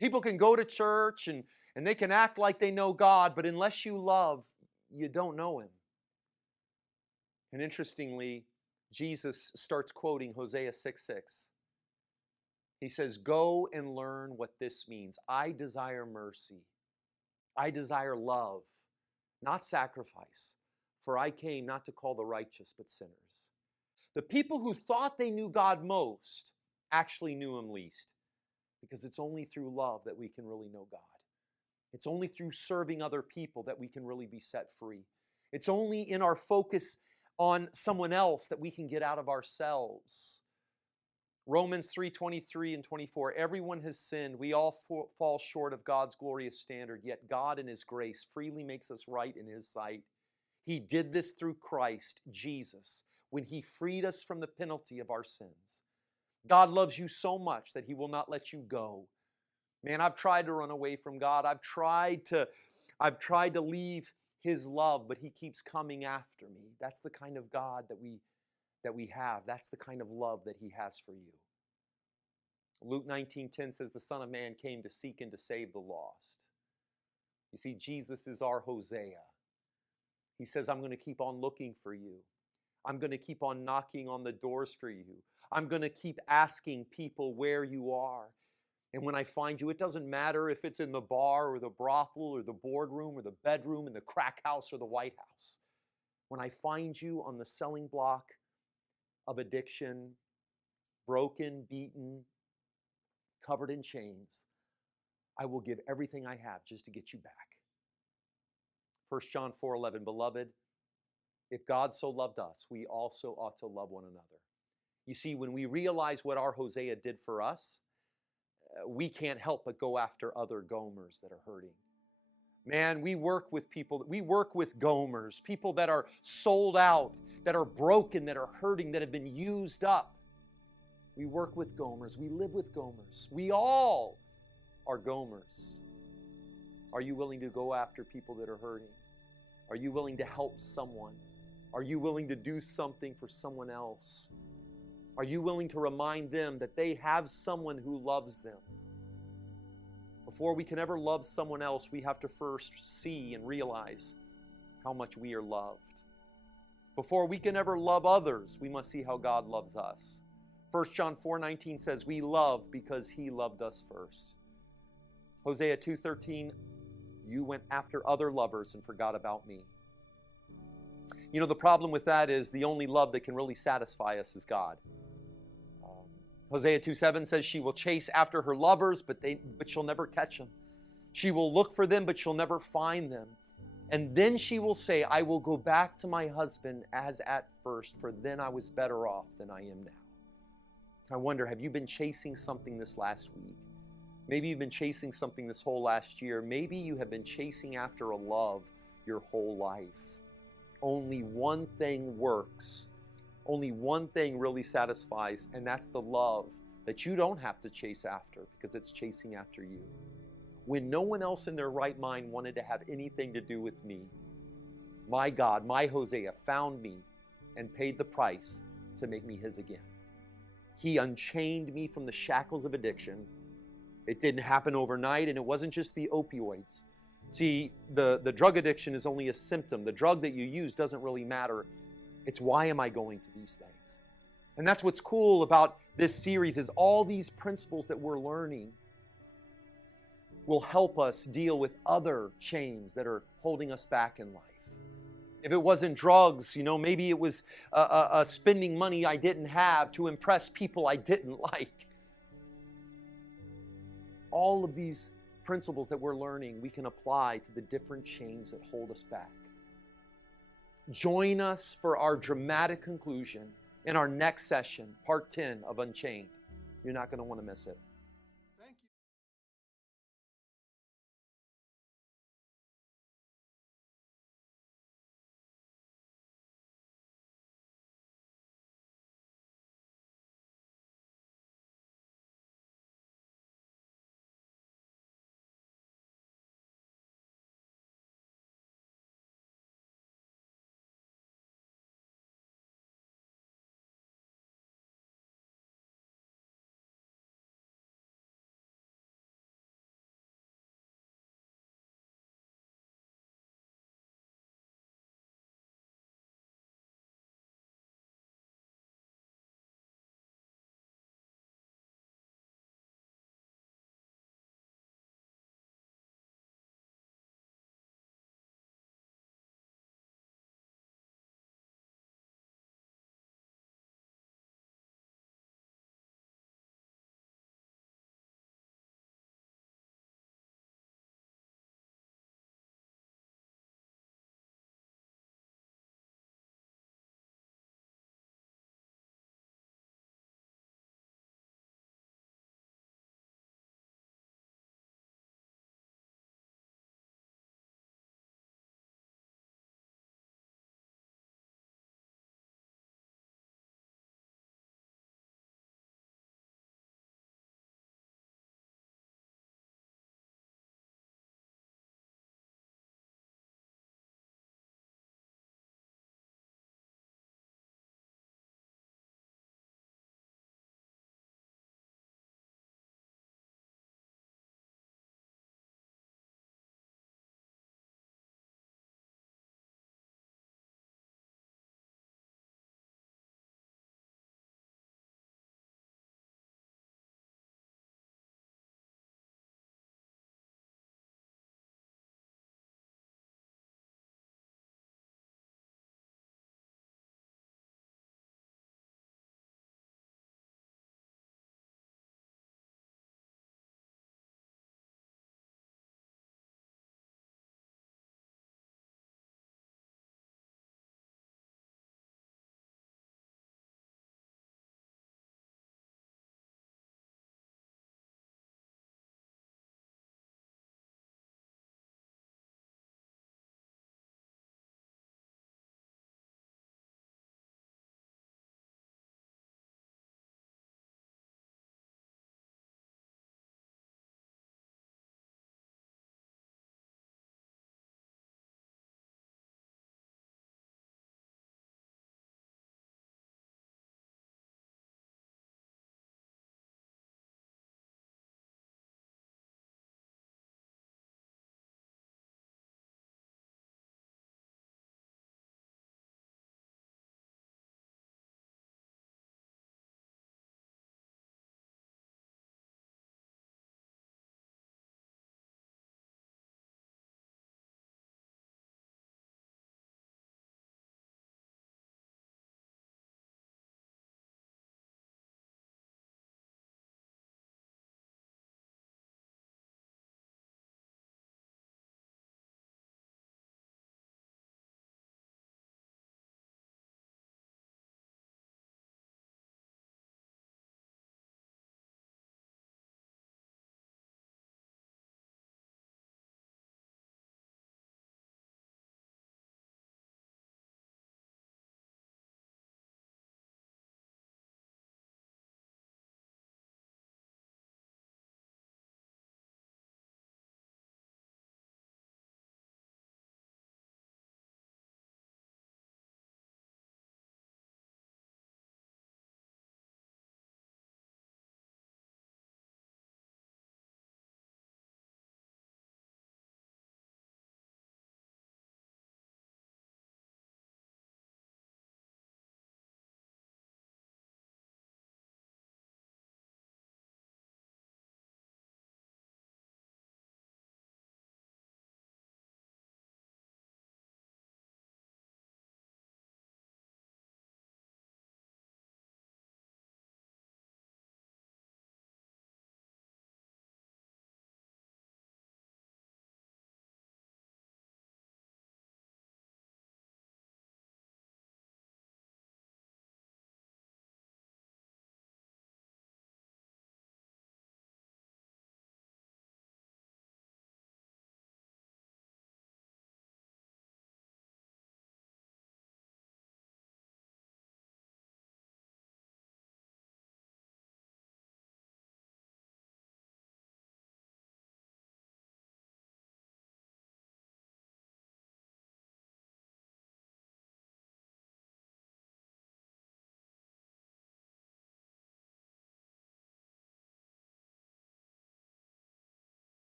People can go to church and they can act like they know God, but unless you love, you don't know him. And interestingly, Jesus starts quoting Hosea 6:6. He says, go and learn what this means. I desire mercy. I desire love, not sacrifice. For I came not to call the righteous, but sinners. The people who thought they knew God most actually knew him least. Because it's only through love that we can really know God. It's only through serving other people that we can really be set free. It's only in our focus on someone else that we can get out of ourselves. Romans 3:23 and 24, everyone has sinned. We all fall short of God's glorious standard, yet God in his grace freely makes us right in his sight. He did this through Christ, Jesus, when he freed us from the penalty of our sins. God loves you so much that he will not let you go. Man, I've tried to run away from God. I've tried to leave his love, but he keeps coming after me. That's the kind of God that we have. That's the kind of love that he has for you. Luke 19:10 says, the Son of Man came to seek and to save the lost. You see, Jesus is our Hosea. He says, I'm going to keep on looking for you. I'm going to keep on knocking on the doors for you. I'm going to keep asking people where you are. And when I find you, it doesn't matter if it's in the bar or the brothel or the boardroom or the bedroom, in the crack house or the White House. When I find you on the selling block of addiction, broken, beaten, covered in chains, I will give everything I have just to get you back. 1 John 4:11, beloved, if God so loved us, we also ought to love one another. You see, when we realize what our Hosea did for us, we can't help but go after other Gomers that are hurting. Man, we work with people, we work with Gomers, people that are sold out, that are broken, that are hurting, that have been used up. We work with Gomers, we live with Gomers. We all are Gomers. Are you willing to go after people that are hurting? Are you willing to help someone? Are you willing to do something for someone else? Are you willing to remind them that they have someone who loves them? Before we can ever love someone else, we have to first see and realize how much we are loved. Before we can ever love others, we must see how God loves us. 1 John 4:19 says, we love because he loved us first. Hosea 2:13, you went after other lovers and forgot about me. You know, the problem with that is the only love that can really satisfy us is God. Hosea 2:7 says she will chase after her lovers, but she'll never catch them. She will look for them, but she'll never find them. And then she will say, I will go back to my husband as at first, for then I was better off than I am now. I wonder, have you been chasing something this last week? Maybe you've been chasing something this whole last year. Maybe you have been chasing after a love your whole life. Only one thing works. Only one thing really satisfies, and that's the love that you don't have to chase after because it's chasing after you. When no one else in their right mind wanted to have anything to do with me, my God, my Hosea, found me and paid the price to make me his again. He unchained me from the shackles of addiction. It didn't happen overnight, and it wasn't just the opioids. See, the drug addiction is only a symptom. The drug that you use doesn't really matter. It's why am I going to these things? And that's what's cool about this series is all these principles that we're learning will help us deal with other chains that are holding us back in life. If it wasn't drugs, maybe it was spending money I didn't have to impress people I didn't like. All of these principles that we're learning, we can apply to the different chains that hold us back. Join us for our dramatic conclusion in our next session, part 10 of Unchained. You're not going to want to miss it.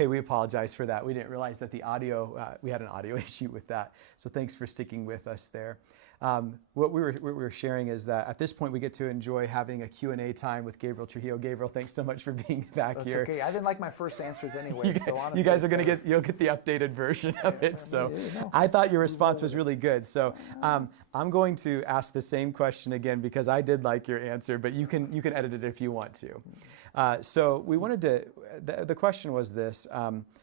Hey, we apologize for that. We didn't realize that the audio, we had an audio issue with that. So thanks for sticking with us there. What we were sharing is that at this point we get to enjoy having a Q&A time with Gabriel Trujillo. Gabriel, thanks so much for being back here. Okay. I didn't like my first answers anyway, so honestly. You guys are going to you'll get the updated version of it. So I thought your response was really good. So I'm going to ask the same question again because I did like your answer, but you can edit it if you want to. So we wanted to, the question was this.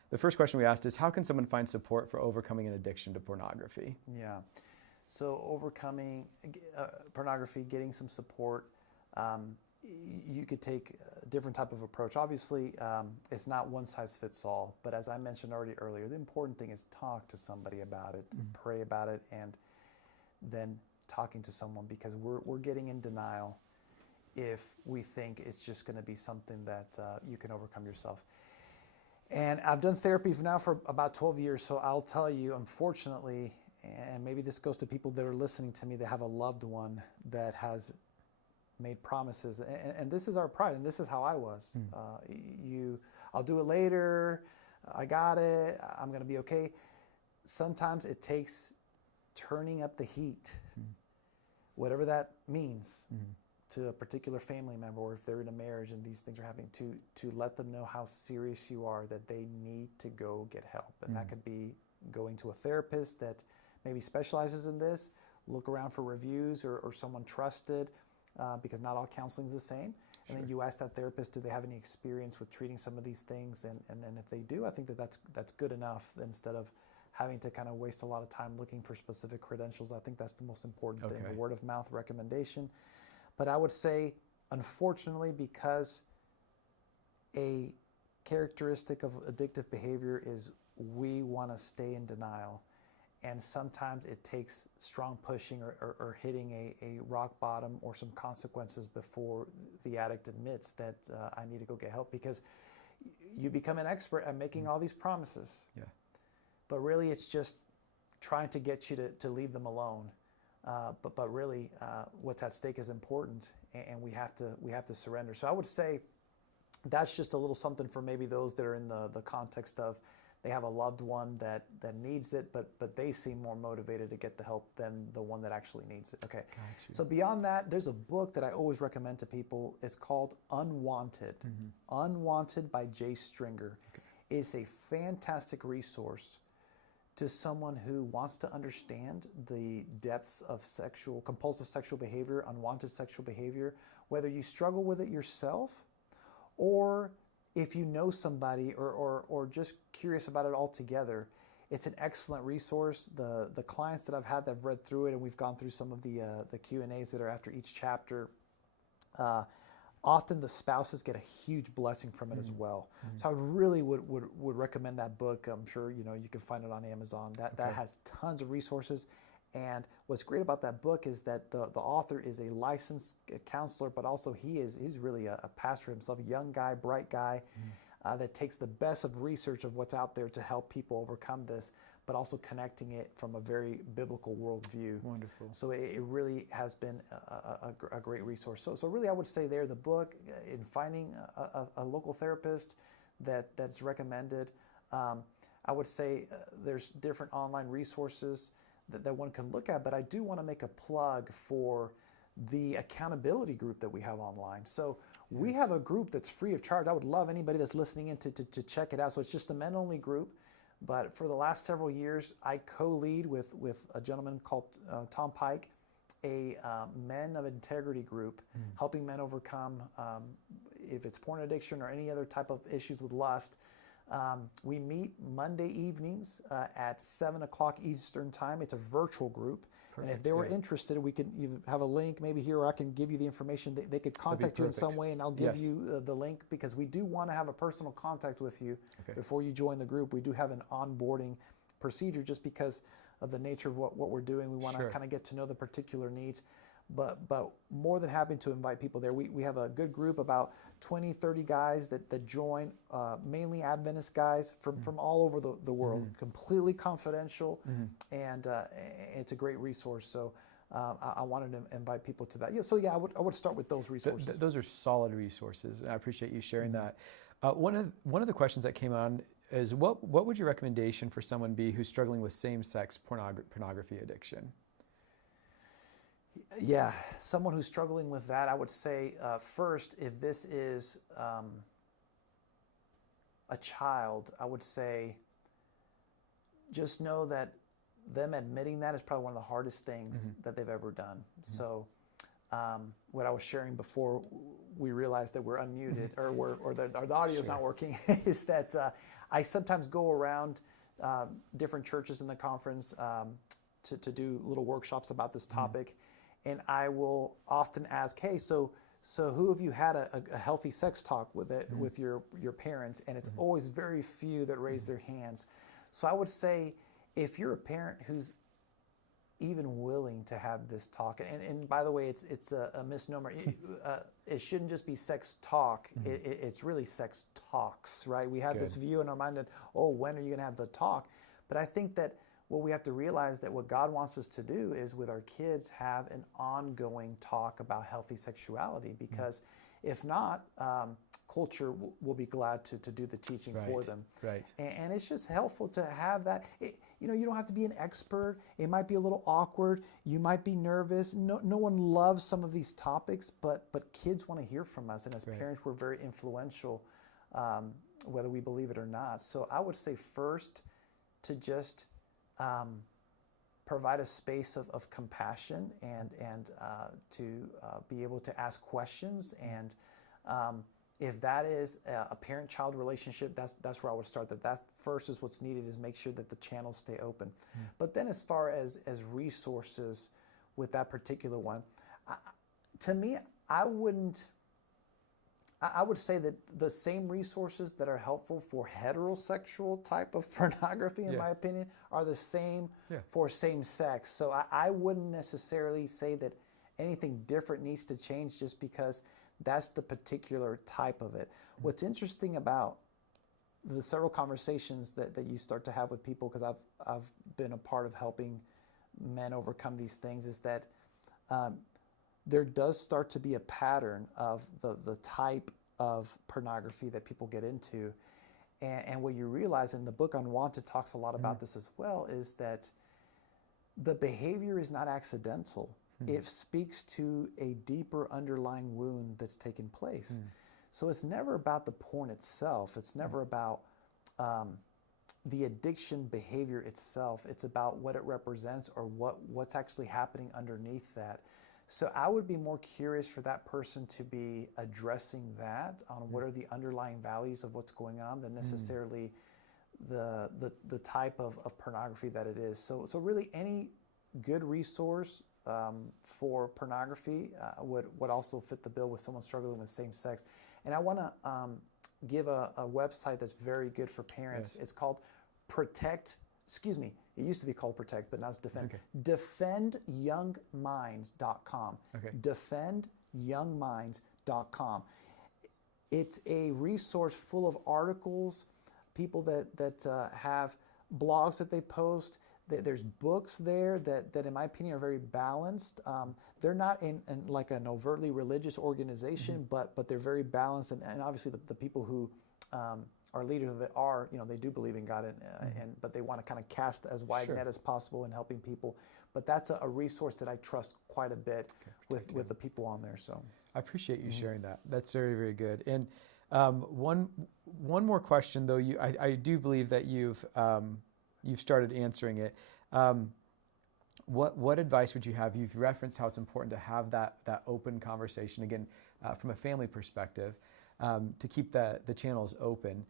The first question we asked is, how can someone find support for overcoming an addiction to pornography? Yeah. So overcoming pornography, getting some support, you could take a different type of approach. Obviously, it's not one size fits all, but as I mentioned already earlier, the important thing is talk to somebody about it, pray about it, and then talking to someone, because we're getting in denial if we think it's just going to be something that you can overcome yourself. And I've done therapy now for about 12 years, so I'll tell you, unfortunately, and maybe this goes to people that are listening to me that have a loved one that has made promises, and this is our pride, and this is how I was. I'll do it later, I got it, I'm going to be okay. Sometimes it takes turning up the heat, whatever that means, to a particular family member, or if they're in a marriage and these things are happening, to let them know how serious you are, that they need to go get help. And that could be going to a therapist that maybe specializes in this, look around for reviews or someone trusted, because not all counseling is the same. And then you ask that therapist, do they have any experience with treating some of these things? And if they do, I think that's good enough, instead of having to kind of waste a lot of time looking for specific credentials. I think that's the most important thing, the word of mouth recommendation. But I would say, unfortunately, because a characteristic of addictive behavior is we want to stay in denial. And sometimes it takes strong pushing or hitting a rock bottom or some consequences before the addict admits that I need to go get help, because you become an expert at making all these promises. Yeah. But really it's just trying to get you to leave them alone. But really what's at stake is important, and we have to surrender. So I would say that's just a little something for maybe those that are in the context of they have a loved one that needs it, but they seem more motivated to get the help than the one that actually needs it. Okay. So beyond that, there's a book that I always recommend to people. It's called Unwanted. Unwanted by Jay Stringer. It's a fantastic resource to someone who wants to understand the depths of compulsive sexual behavior, unwanted sexual behavior, whether you struggle with it yourself, or if you know somebody, or just curious about it altogether. It's an excellent resource. The clients that I've had that have read through it, and we've gone through some of the Q&As that are after each chapter, often the spouses get a huge blessing from it as well. So I really would recommend that book. I'm sure you can find it on Amazon. That has tons of resources. And what's great about that book is that the author is a licensed counselor, but also he's really a pastor himself, a young guy, bright guy, that takes the best of research of what's out there to help people overcome this, but also connecting it from a very biblical worldview. Wonderful. So it really has been a great resource. So really I would say the book, in finding a local therapist that's recommended, I would say there's different online resources that one can look at, but I do want to make a plug for the accountability group that we have online. So we have a group that's free of charge. I would love anybody that's listening in to check it out. So it's just a men-only group, but for the last several years, I co-lead with a gentleman called Tom Pike, a Men of Integrity group, helping men overcome, if it's porn addiction or any other type of issues with lust. We meet Monday evenings at 7 o'clock Eastern time. It's a virtual group. Perfect. And if they were interested, we could either have a link maybe here, or I can give you the information. They could contact you in some way, and I'll give you the link, because we do want to have a personal contact with you before you join the group. We do have an onboarding procedure just because of the nature of what we're doing. We want to kind of get to know the particular needs. But more than happy to invite people there. We have a good group, about 20, 30 guys that join, mainly Adventist guys from all over the world, completely confidential, and it's a great resource. So I wanted to invite people to that. I would start with those resources. Those are solid resources. I appreciate you sharing that. One of the questions that came on is what would your recommendation for someone be who's struggling with same-sex pornography addiction? Yeah, someone who's struggling with that, I would say first, if this is a child, I would say just know that them admitting that is probably one of the hardest things that they've ever done. So what I was sharing before we realized that we're unmuted or the audio's not working is that I sometimes go around different churches in the conference to do little workshops about this topic. And I will often ask, hey, so who of you had a healthy sex talk with with your parents? And it's always very few that raise their hands. So I would say if you're a parent who's even willing to have this talk, and by the way, it's a misnomer. It shouldn't just be sex talk. It's really sex talks, right? We have this view in our mind that, oh, when are you going to have the talk? But I think that what we have to realize that what God wants us to do is with our kids have an ongoing talk about healthy sexuality, because if not, culture will be glad to do the teaching for them. Right. And it's just helpful to have that. You don't have to be an expert. It might be a little awkward. You might be nervous. No one loves some of these topics, but kids want to hear from us. And as parents, we're very influential, whether we believe it or not. So I would say first to just provide a space of compassion and to be able to ask questions. And if that is a parent-child relationship, that's where I would start. That first is what's needed, is make sure that the channels stay open. But then as far as resources with that particular one, to me, I would say that the same resources that are helpful for heterosexual type of pornography, in my opinion, are the same for same sex. So I wouldn't necessarily say that anything different needs to change just because that's the particular type of it. What's interesting about the several conversations that you start to have with people, because I've been a part of helping men overcome these things, is that there does start to be a pattern of the type of pornography that people get into. And what you realize, and the book Unwanted talks a lot about this as well, is that the behavior is not accidental. It speaks to a deeper underlying wound that's taken place. So it's never about the porn itself. It's never about the addiction behavior itself. It's about what it represents or what's actually happening underneath that. So I would be more curious for that person to be addressing that on what are the underlying values of what's going on than necessarily the type of pornography that it is. So really any good resource for pornography would also fit the bill with someone struggling with same sex. And I want to give a website that's very good for parents. It's called it used to be called Protect, but now it's Defend. DefendYoungMinds.com. DefendYoungMinds.com. It's a resource full of articles, people that have blogs that they post. There's books there that in my opinion are very balanced. They're not in like an overtly religious organization, but they're very balanced. And obviously the people who are leaders of it are, they do believe in God, but they want to kind of cast as wide net as possible in helping people. But that's a resource that I trust quite a bit with the people on there. So I appreciate you sharing that. That's very, very good. And one more question, though. I do believe that you've started answering it. What advice would you have? You've referenced how it's important to have that open conversation, again, from a family perspective, to keep the channels open.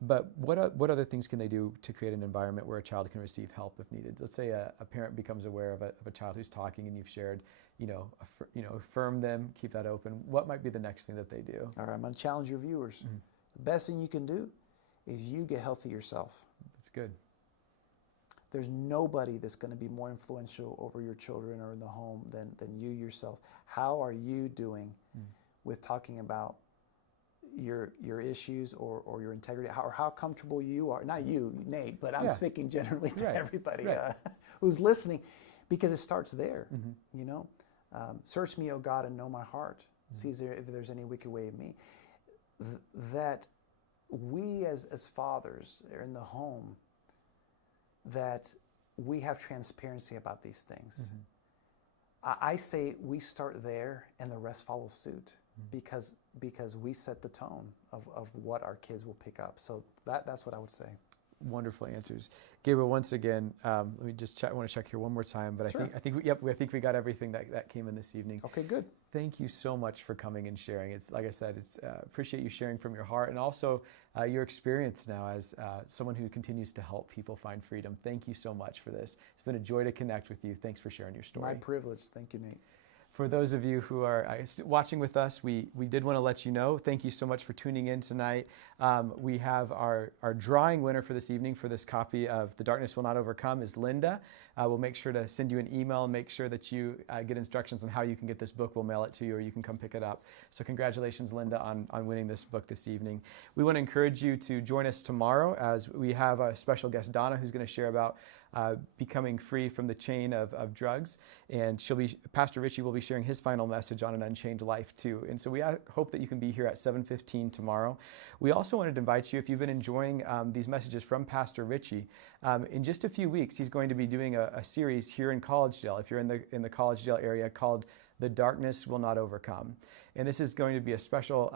But what other things can they do to create an environment where a child can receive help if needed? Let's say a parent becomes aware of a child who's talking, and you've shared, affirm them, keep that open. What might be the next thing that they do? All right, I'm going to challenge your viewers. The best thing you can do is you get healthy yourself. That's good. There's nobody that's going to be more influential over your children or in the home than you yourself. How are you doing with talking about your issues or your integrity, or how comfortable you are? Not you, Nate, but I'm speaking generally to everybody who's listening, because it starts there. Search me, O God, and know my heart. See if there's any wicked way in me. That we as fathers in the home, that we have transparency about these things. I say we start there and the rest follows suit, because we set the tone of what our kids will pick up. So that's what I would say. Wonderful answers, Gabriel. Once again, let me just check. I want to check here one more time, but Sure. I think we got everything that came in this evening. Okay, good. Thank you so much for coming and sharing. It's like I said, it's appreciate you sharing from your heart, and also your experience now as someone who continues to help people find freedom. Thank you so much for this. It's been a joy to connect with you. Thanks for sharing your story. My privilege. Thank you, Nate. For those of you who are watching with us, we did want to let you know, thank you so much for tuning in tonight. We have our drawing winner for this evening for this copy of The Darkness Will Not Overcome is Linda. We'll make sure to send you an email and make sure that you get instructions on how you can get this book. We'll mail it to you, or you can come pick it up. So congratulations, Linda, on winning this book this evening. We want to encourage you to join us tomorrow as we have a special guest, Donna, who's going to share about becoming free from the chain of drugs. And Pastor Richie will be sharing his final message on an unchained life too. And so we hope that you can be here at 7:15 tomorrow. We also wanted to invite you, if you've been enjoying these messages from Pastor Richie, in just a few weeks, he's going to be doing a series here in Collegedale, if you're in the Collegedale area, called The Darkness Will Not Overcome. And this is going to be a special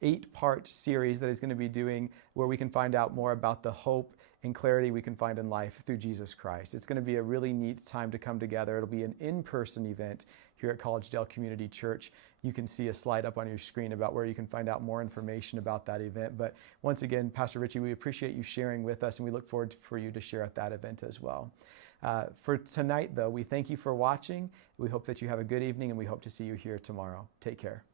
8-part series that he's going to be doing, where we can find out more about the hope and clarity we can find in life through Jesus Christ. It's going to be a really neat time to come together. It'll be an in-person event here at Collegedale Community Church. You can see a slide up on your screen about where you can find out more information about that event. But once again, Pastor Richie, we appreciate you sharing with us, and we look forward for you to share at that event as well. For tonight, though, we thank you for watching. We hope that you have a good evening, and we hope to see you here tomorrow. Take care.